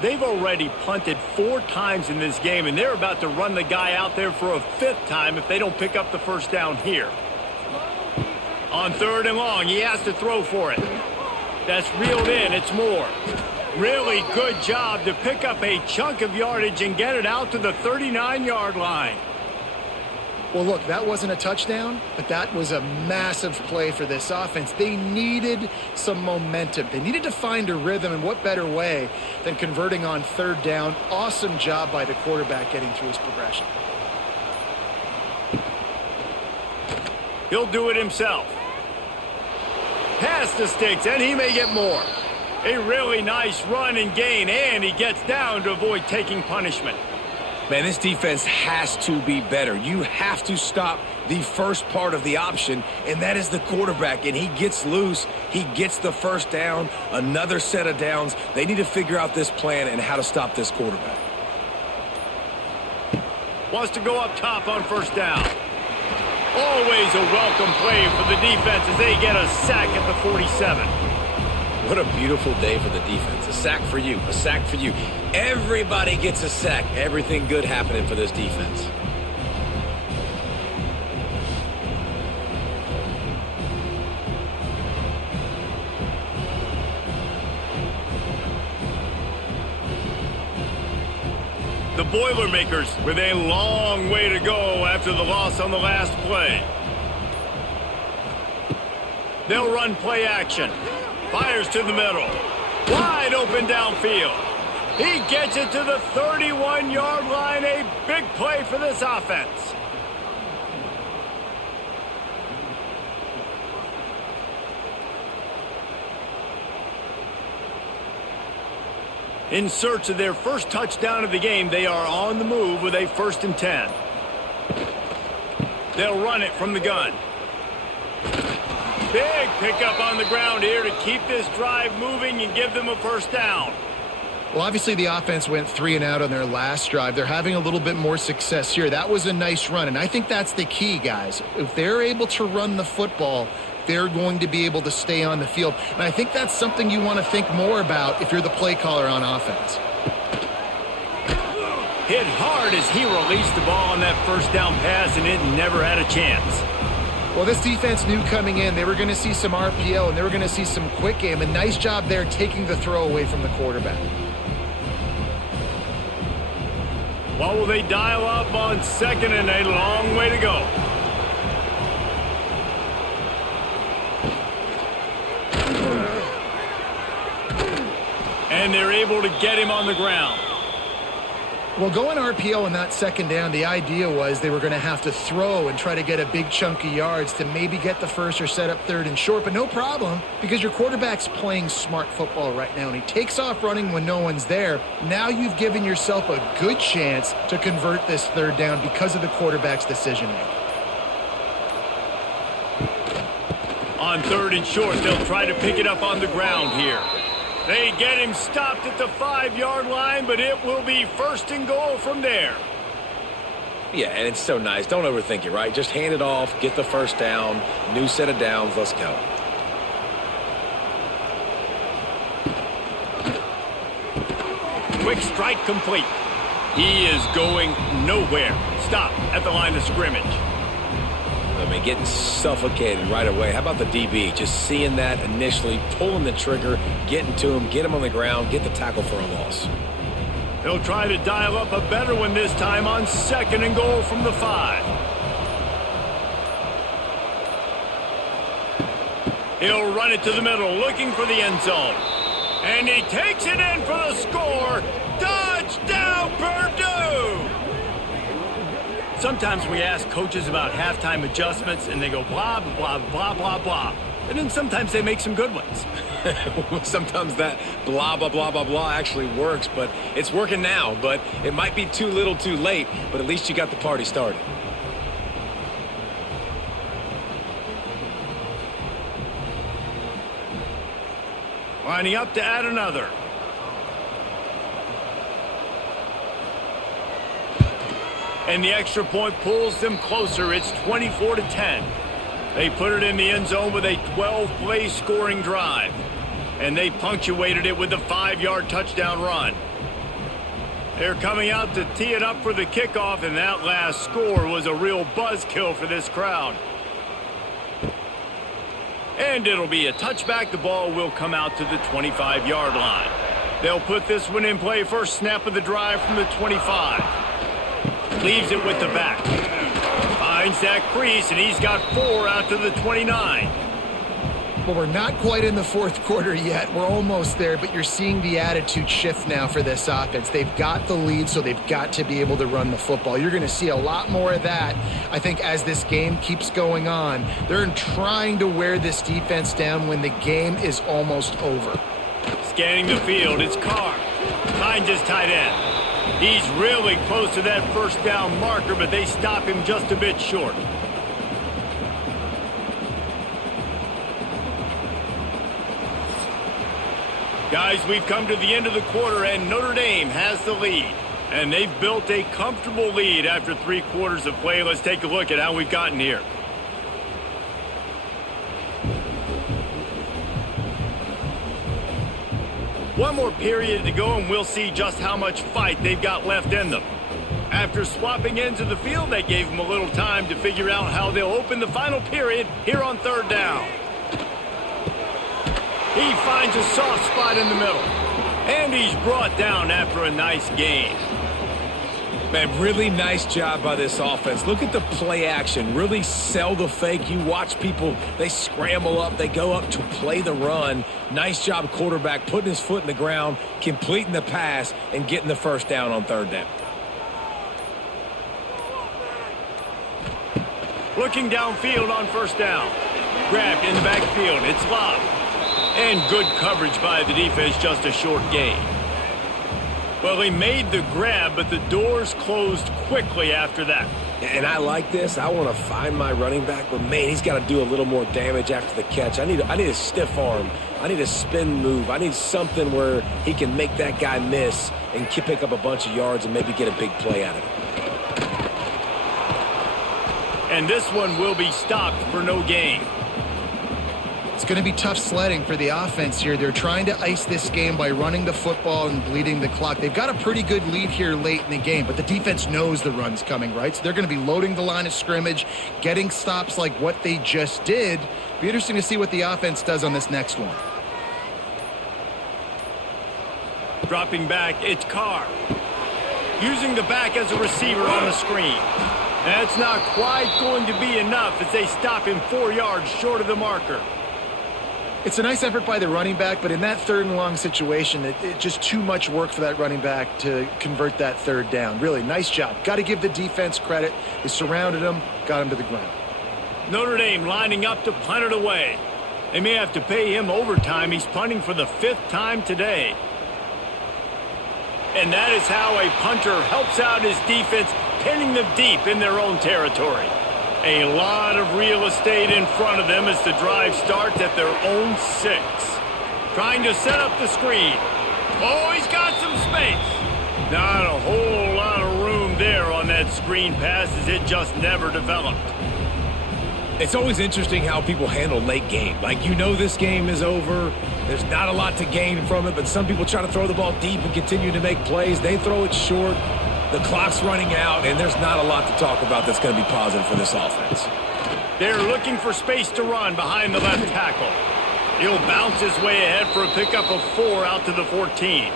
They've already punted 4 times in this game, and they're about to run the guy out there for a 5th time if they don't pick up the first down here. On 3rd and long, he has to throw for it. That's reeled in. It's Moore. Really good job to pick up a chunk of yardage and get it out to the 39-yard line. Well, look, that wasn't a touchdown, but that was a massive play for this offense. They needed some momentum. They needed to find a rhythm, and what better way than converting on 3rd down. Awesome job by the quarterback getting through his progression. He'll do it himself. Pass the sticks, and he may get more. A really nice run and gain, and he gets down to avoid taking punishment. Man, this defense has to be better. You have to stop the first part of the option, and that is the quarterback. And he gets loose. He gets the first down, another set of downs. They need to figure out this plan and how to stop this quarterback. Wants to go up top on first down. Always a welcome play for the defense as they get a sack at the 47. What a beautiful day for the defense. A sack for you, a sack for you. Everybody gets a sack. Everything good happening for this defense. The Boilermakers with a long way to go after the loss on the last play. They'll run play action. Fires to the middle. Wide open downfield. He gets it to the 31-yard line. A big play for this offense. In search of their first touchdown of the game, they are on the move with a 1st and 10. They'll run it from the gun. Big pickup on the ground here to keep this drive moving and give them a first down. Well, obviously the offense went 3 and out on their last drive. They're having a little bit more success here. That was a nice run, and I think that's the key, guys. If they're able to run the football, they're going to be able to stay on the field. And I think that's something you want to think more about if you're the play caller on offense. Hit hard as he released the ball on that first down pass, and it never had a chance. Well, this defense knew coming in they were going to see some RPO and they were going to see some quick game. A nice job there taking the throw away from the quarterback. What will they dial up on second and a long way to go? And they're able to get him on the ground. Well, going RPO on that second down, the idea was they were going to have to throw and try to get a big chunk of yards to maybe get the first or set up 3rd and short, but no problem because your quarterback's playing smart football right now, and he takes off running when no one's there. Now you've given yourself a good chance to convert this 3rd down because of the quarterback's decision-making. On 3rd and short, they'll try to pick it up on the ground here. They get him stopped at the 5-yard line, but it will be 1st and goal from there. Yeah, and it's so nice. Don't overthink it, right? Just hand it off, get the first down, new set of downs, let's go. Quick strike complete. He is going nowhere. Stop at the line of scrimmage. I mean, getting suffocated right away. How about the DB? Just seeing that initially, pulling the trigger, getting to him, get him on the ground, get the tackle for a loss. They'll try to dial up a better one this time on 2nd and goal from the 5. He'll run it to the middle, looking for the end zone. And he takes it in for the score. Touchdown, Purdue! Sometimes we ask coaches about halftime adjustments, and they go blah, blah, blah, blah, blah. And then sometimes they make some good ones. Sometimes that blah, blah, blah, blah, blah actually works, but it's working now. But it might be too little too late, but at least you got the party started. Lining up to add another. And the extra point pulls them closer. It's 24-10. They put it in the end zone with a 12-play scoring drive. And they punctuated it with a 5-yard touchdown run. They're coming out to tee it up for the kickoff, and that last score was a real buzzkill for this crowd. And it'll be a touchback. The ball will come out to the 25-yard line. They'll put this one in play. First snap of the drive from the 25. Leaves it with the back. Finds that crease, and he's got 4 out to the 29. Well, we're not quite in the 4th quarter yet. We're almost there, but you're seeing the attitude shift now for this offense. They've got the lead, so they've got to be able to run the football. You're going to see a lot more of that, I think, as this game keeps going on. They're trying to wear this defense down when the game is almost over. Scanning the field, it's Carr. Finds his tight end. He's really close to that first down marker, but they stop him just a bit short. Guys, we've come to the end of the quarter, and Notre Dame has the lead. And they've built a comfortable lead after 3 quarters of play. Let's take a look at how we've gotten here. One more period to go, and we'll see just how much fight they've got left in them. After swapping ends of the field, that gave them a little time to figure out how they'll open the final period here on 3rd down. He finds a soft spot in the middle. And he's brought down after a nice gain. Man, really nice job by this offense. Look at the play action. Really sell the fake. You watch people, they scramble up. They go up to play the run. Nice job, quarterback, putting his foot in the ground, completing the pass, and getting the first down on 3rd down. Looking downfield on 1st down. Grabbed in the backfield. It's Love. And good coverage by the defense, just a short gain. Well, he made the grab, but the doors closed quickly after that. And I like this. I want to find my running back, but, man, he's got to do a little more damage after the catch. I need a stiff arm. I need a spin move. I need something where he can make that guy miss and pick up a bunch of yards and maybe get a big play out of it. And this one will be stopped for no gain. It's going to be tough sledding for the offense here. They're trying to ice this game by running the football and bleeding the clock. They've got a pretty good lead here late in the game, but the defense knows the run's coming, right? So they're going to be loading the line of scrimmage, getting stops like what they just did. Be interesting to see what the offense does on this next one. Dropping back, it's Carr. Using the back as a receiver on the screen. That's not quite going to be enough as they stop him 4 yards short of the marker. It's a nice effort by the running back, but in that 3rd and long situation, it's just too much work for that running back to convert that 3rd down. Really, nice job. Got to give the defense credit. They surrounded him, got him to the ground. Notre Dame lining up to punt it away. They may have to pay him overtime. He's punting for the 5th time today. And that is how a punter helps out his defense, pinning them deep in their own territory. A lot of real estate in front of them as the drive starts at their own 6. Trying to set up the screen. Oh, he's got some space. Not a whole lot of room there on that screen pass as it just never developed. It's always interesting how people handle late game. Like, you know this game is over. There's not a lot to gain from it, but some people try to throw the ball deep and continue to make plays. They throw it short. The clock's running out, and there's not a lot to talk about that's going to be positive for this offense. They're looking for space to run behind the left tackle. He'll bounce his way ahead for a pickup of 4 out to the 14.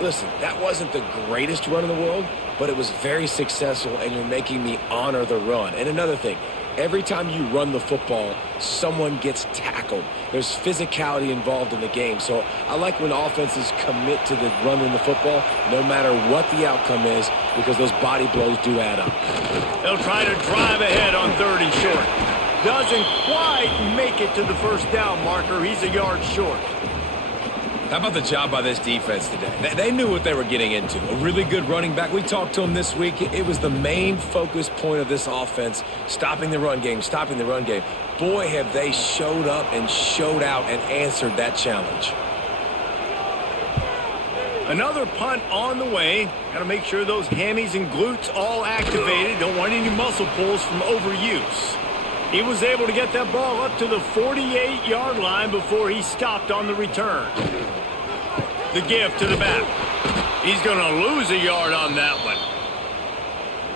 Listen, that wasn't the greatest run in the world, but it was very successful, and you're making me honor the run. And another thing, every time you run the football, someone gets tackled. There's physicality involved in the game. So I like when offenses commit to the running the football, no matter what the outcome is, because those body blows do add up. They'll try to drive ahead on 3rd and short. Doesn't quite make it to the first down marker. He's a yard short. How about the job by this defense today? They knew what they were getting into. A really good running back. We talked to him this week. It was the main focus point of this offense, stopping the run game, stopping the run game. Boy, have they showed up and showed out and answered that challenge. Another punt on the way. Got to make sure those hammies and glutes all activated. Don't want any muscle pulls from overuse. He was able to get that ball up to the 48-yard line before he stopped on the return. The give to the back. He's going to lose a yard on that one.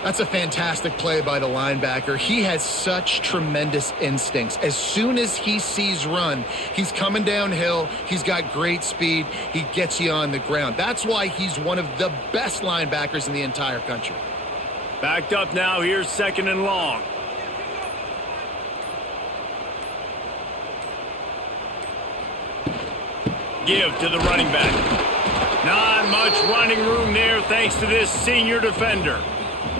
That's a fantastic play by the linebacker. He has such tremendous instincts. As soon as he sees run, he's coming downhill. He's got great speed. He gets you on the ground. That's why he's one of the best linebackers in the entire country. Backed up now. Here's 2nd and long. Give to the running back. Not much running room there thanks to this senior defender.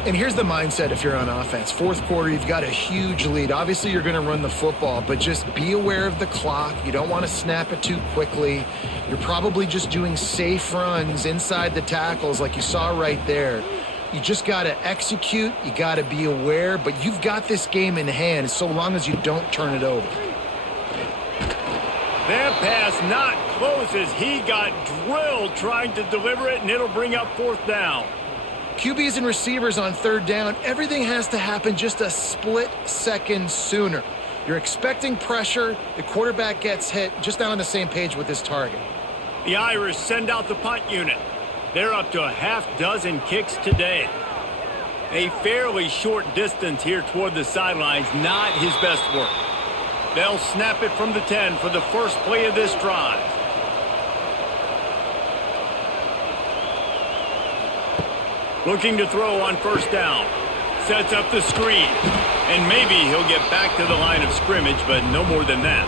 And here's the mindset if you're on offense. Fourth quarter, you've got a huge lead. Obviously, you're going to run the football, but just be aware of the clock. You don't want to snap it too quickly. You're probably just doing safe runs inside the tackles like you saw right there. You just got to execute. You got to be aware, but you've got this game in hand so long as you don't turn it over. That pass not close as he got drilled trying to deliver it, and it'll bring up fourth down. QBs and receivers on third down, everything has to happen just a split second sooner. You're expecting pressure. The quarterback gets hit, just not on the same page with his target. The Irish send out the punt unit. They're up to a half dozen kicks today. A fairly short distance here toward the sidelines, not his best work. They'll snap it from the 10 for the first play of this drive. Looking to throw on first down. Sets up the screen. And maybe he'll get back to the line of scrimmage, but no more than that.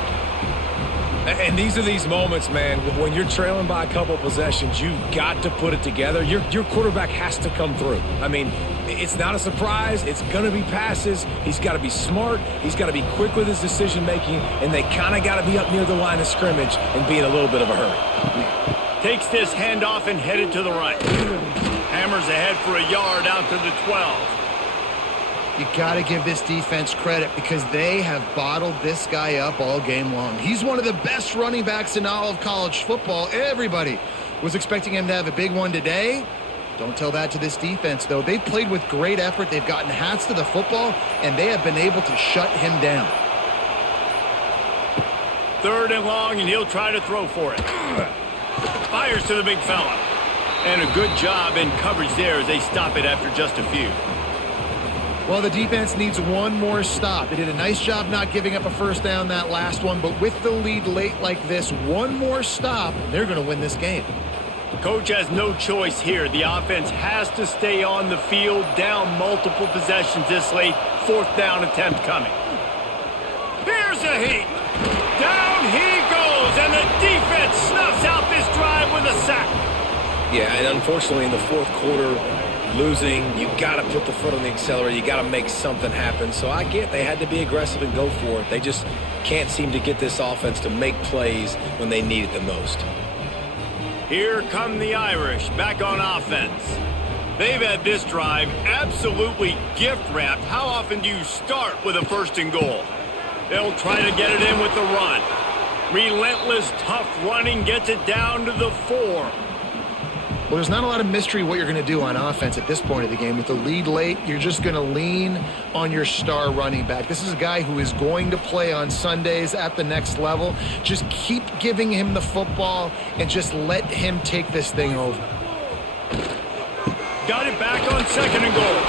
And these are these moments, man, when you're trailing by a couple possessions, you've got to put it together. Your quarterback has to come through. I mean, it's not a surprise. It's going to be passes. He's got to be smart. He's got to be quick with his decision-making, and they kind of got to be up near the line of scrimmage and be in a little bit of a hurry. Takes this handoff and headed to the right. Hammers ahead for a yard out to the 12. You got to give this defense credit because they have bottled this guy up all game long. He's one of the best running backs in all of college football. Everybody was expecting him to have a big one today. Don't tell that to this defense, though. They've played with great effort. They've gotten hats to the football, and they have been able to shut him down. Third and long, and he'll try to throw for it. Fires to the big fella. And a good job in coverage there as they stop it after just a few. Well, the defense needs one more stop. They did a nice job not giving up a first down that last one, but with the lead late like this, one more stop, and they're going to win this game. Coach has no choice here. The offense has to stay on the field, down multiple possessions this late. Fourth down attempt coming. Here's a heat. Down he goes, and the defense snuffs out this drive with a sack. Yeah, and unfortunately in the fourth quarter, losing, you got to put the foot on the accelerator. You got to make something happen. So I get they had to be aggressive and go for it. They just can't seem to get this offense to make plays when they need it the most. Here come the Irish back on offense. They've had this drive absolutely gift-wrapped. How often do you start with a first and goal? They'll try to get it in with the run. Relentless, tough running gets it down to the 4. Well, there's not a lot of mystery what you're going to do on offense at this point of the game. With the lead late, you're just going to lean on your star running back. This is a guy who is going to play on Sundays at the next level. Just keep giving him the football and just let him take this thing over. Got it back on second and goal.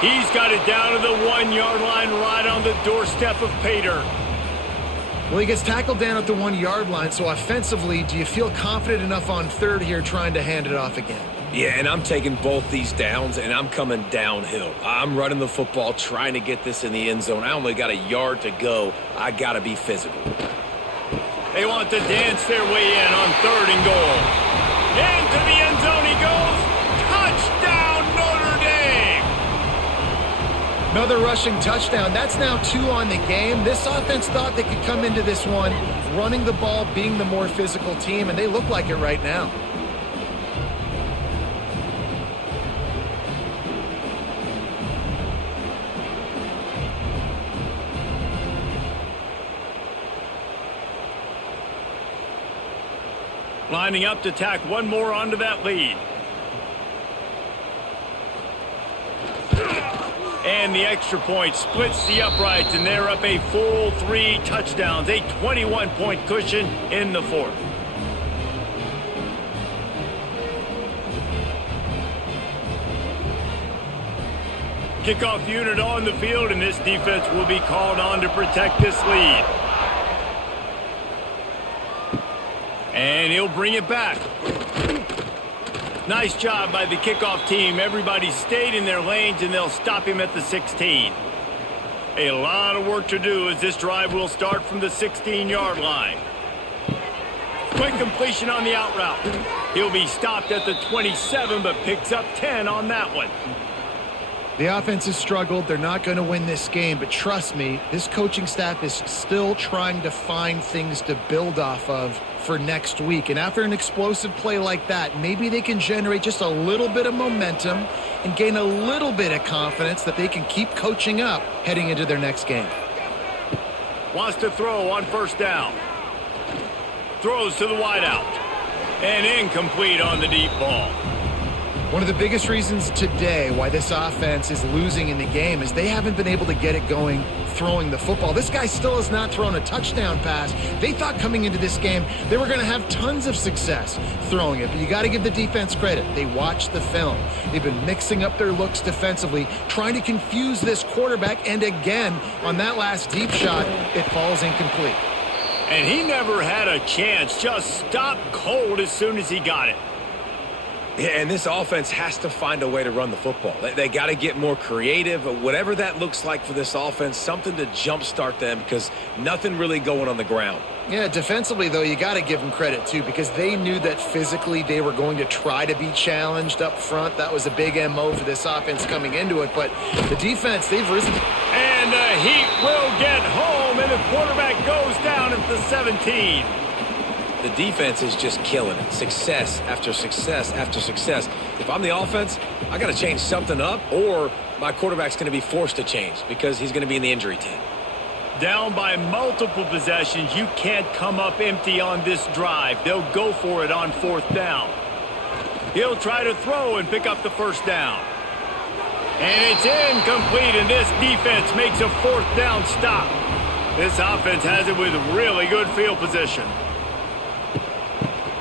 He's got it down to the 1-yard line right on the doorstep of Pater. Well, he gets tackled down at the 1-yard line, so offensively, do you feel confident enough on third here trying to hand it off again? Yeah, and I'm taking both these downs, and I'm coming downhill. I'm running the football, trying to get this in the end zone. I only got a yard to go. I got to be physical. They want to dance their way in on third and goal. Into the end zone he goes. Touchdown, Notre Dame! Another rushing touchdown. That's now 2 on the game. This offense thought they could come into this one running the ball, being the more physical team, and they look like it right now. Lining up to tack one more onto that lead. And the extra point splits the uprights, and they're up a full 3 touchdowns, a 21-point cushion in the fourth. Kickoff unit on the field, and this defense will be called on to protect this lead. And he'll bring it back. Nice job by the kickoff team. Everybody stayed in their lanes, and they'll stop him at the 16. A lot of work to do as this drive will start from the 16-yard line. Quick completion on the out route. He'll be stopped at the 27, but picks up 10 on that one. The offense has struggled. They're not going to win this game, but trust me, this coaching staff is still trying to find things to build off of for next week. And after an explosive play like that, maybe they can generate just a little bit of momentum and gain a little bit of confidence that they can keep coaching up heading into their next game. Wants to throw on first down. Throws to the wideout. And incomplete on the deep ball. One of the biggest reasons today why this offense is losing in the game is they haven't been able to get it going throwing the football. This guy still has not thrown a touchdown pass. They thought coming into this game they were going to have tons of success throwing it, but you got to give the defense credit. They watched the film. They've been mixing up their looks defensively, trying to confuse this quarterback, and again, on that last deep shot, it falls incomplete. And he never had a chance, just stopped cold as soon as he got it. Yeah, and this offense has to find a way to run the football. They got to get more creative, whatever that looks like for this offense, something to jumpstart them because nothing really going on the ground. Yeah, defensively, though, you got to give them credit, too, because they knew that physically they were going to try to be challenged up front. That was a big MO for this offense coming into it, but the defense, they've risen. And the Heat will get home, and the quarterback goes down at the 17. The defense is just killing it. Success after success after success. If I'm the offense, I got to change something up, or my quarterback's going to be forced to change because he's going to be in the injury tent. Down by multiple possessions, you can't come up empty on this drive. They'll go for it on fourth down. He'll try to throw and pick up the first down. And it's incomplete, and this defense makes a fourth down stop. This offense has it with really good field position.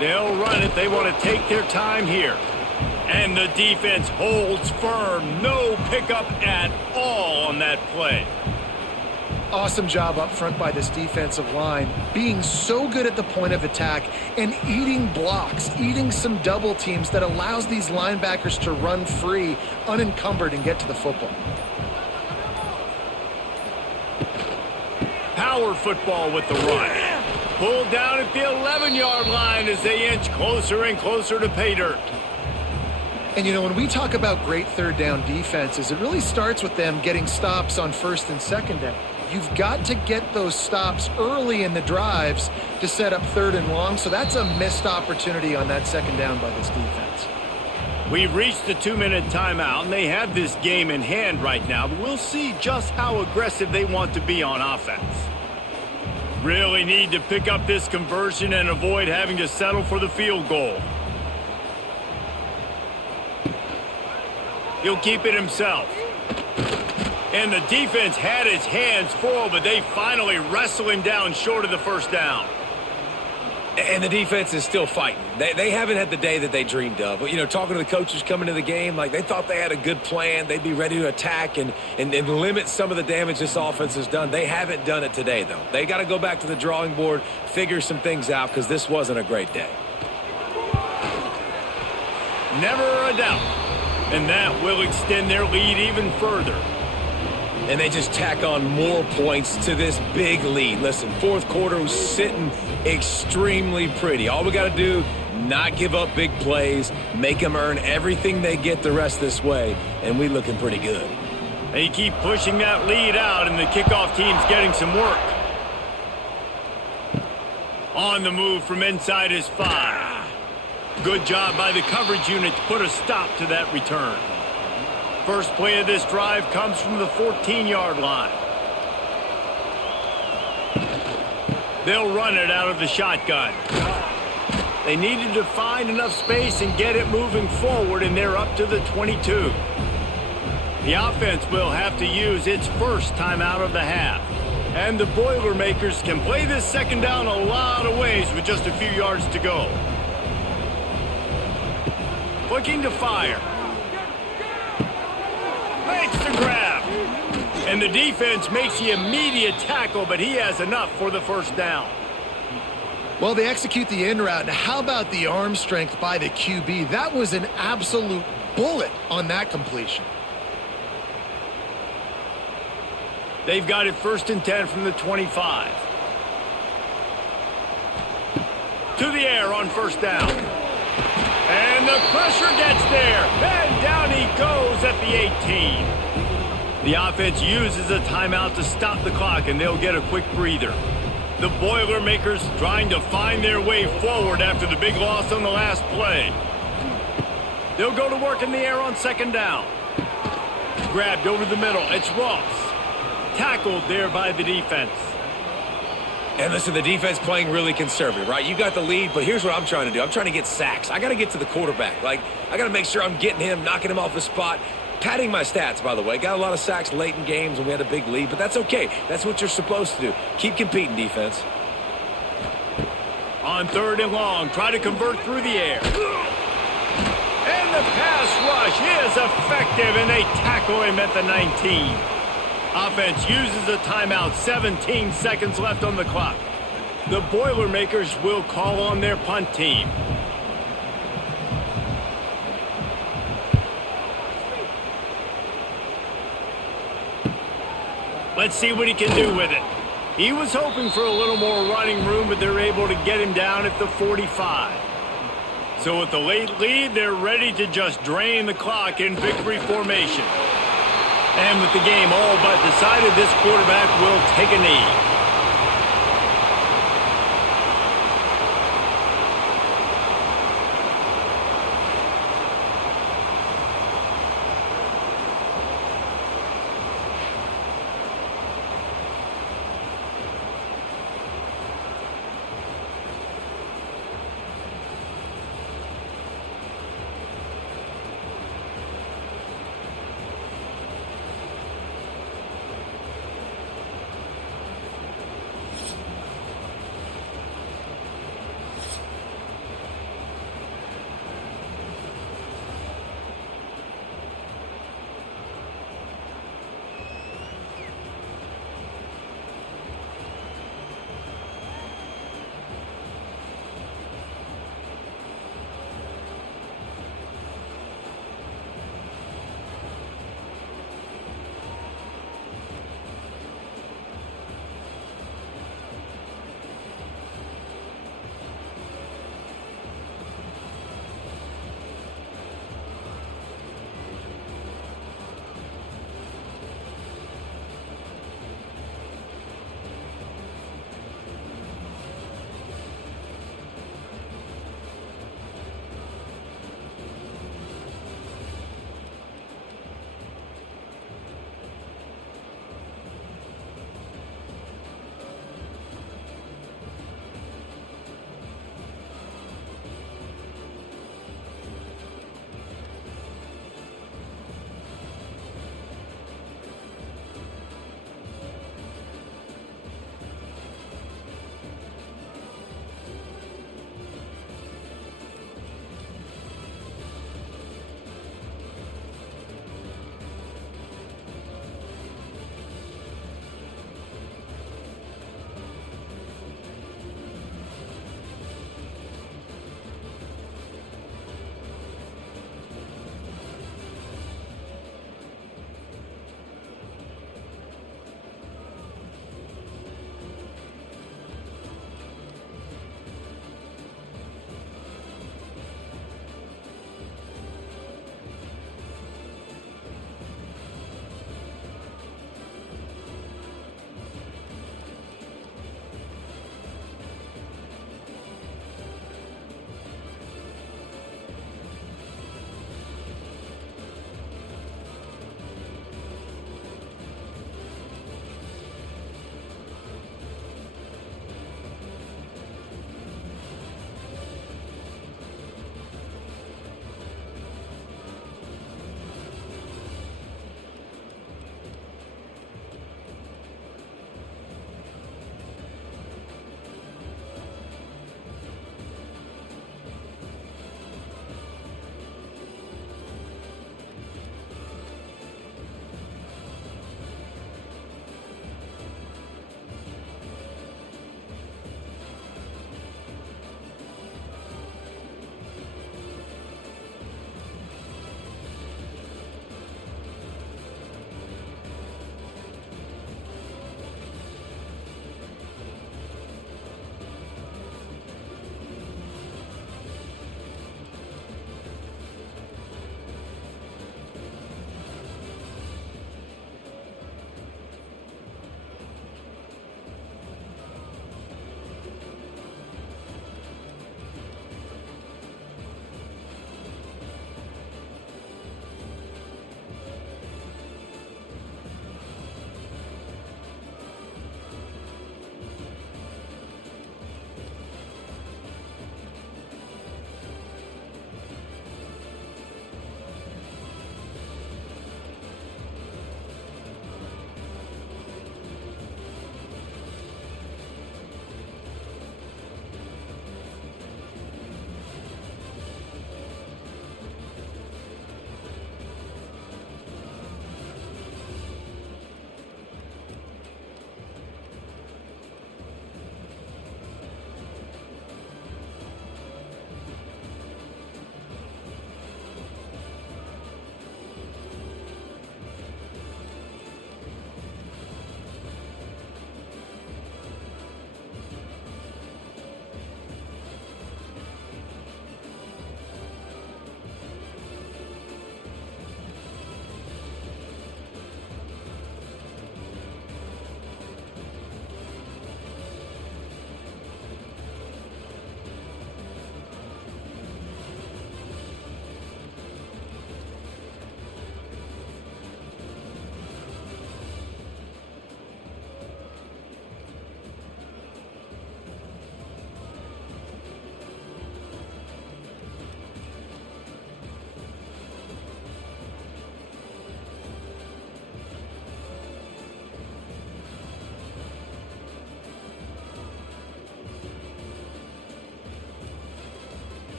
They'll run it. They want to take their time here. And the defense holds firm. No pickup at all on that play. Awesome job up front by this defensive line, being so good at the point of attack and eating blocks, eating some double teams that allows these linebackers to run free, unencumbered, and get to the football. Power football with the run. Pulled down at the 11-yard line as they inch closer and closer to pay dirt. And, you know, when we talk about great third down defenses, it really starts with them getting stops on first and second down. You've got to get those stops early in the drives to set up third and long, so that's a missed opportunity on that second down by this defense. We've reached the 2-minute timeout, and they have this game in hand right now, but we'll see just how aggressive they want to be on offense. Really need to pick up this conversion and avoid having to settle for the field goal. He'll keep it himself. And the defense had his hands full, but they finally wrestle him down short of the first down. And the defense is still fighting. They haven't had the day that they dreamed of. You know, talking to the coaches coming to the game, like they thought they had a good plan. They'd be ready to attack and limit some of the damage this offense has done. They haven't done it today, though. They got to go back to the drawing board, figure some things out, because this wasn't a great day. Never a doubt. And that will extend their lead even further. And they just tack on more points to this big lead. Listen, fourth quarter was sitting extremely pretty. All we got to do, not give up big plays, make them earn everything they get the rest this way, and we looking pretty good. They keep pushing that lead out, and the kickoff team's getting some work. On the move from inside his 5. Good job by the coverage unit to put a stop to that return. First play of this drive comes from the 14-yard line. They'll run it out of the shotgun. They needed to find enough space and get it moving forward, and they're up to the 22. The offense will have to use its first timeout of the half. And the Boilermakers can play this second down a lot of ways with just a few yards to go. Looking to fire. Makes the grab. And the defense makes the immediate tackle, but he has enough for the first down. Well, they execute the in route. Now, how about the arm strength by the QB? That was an absolute bullet on that completion. They've got it 1st and 10 from the 25. To the air on first down. And the pressure gets there. And down he goes at the 18. The offense uses a timeout to stop the clock, and they'll get a quick breather. The Boilermakers trying to find their way forward after the big loss on the last play. They'll go to work in the air on second down. Grabbed over the middle. It's Ross. Tackled there by the defense. And listen, the defense playing really conservative, right? You got the lead, but here's what I'm trying to do. I'm trying to get sacks. I got to get to the quarterback. I got to make sure I'm getting him, knocking him off his spot. Padding my stats, by the way. Got a lot of sacks late in games when we had a big lead, but that's okay. That's what you're supposed to do. Keep competing, defense. On third and long, try to convert through the air. And the pass rush is effective, and they tackle him at the 19. Offense uses a timeout, 17 seconds left on the clock. The Boilermakers will call on their punt team. Let's see what he can do with it. He was hoping for a little more running room, but they're able to get him down at the 45. So with the late lead, they're ready to just drain the clock in victory formation. And with the game all but decided, this quarterback will take a knee.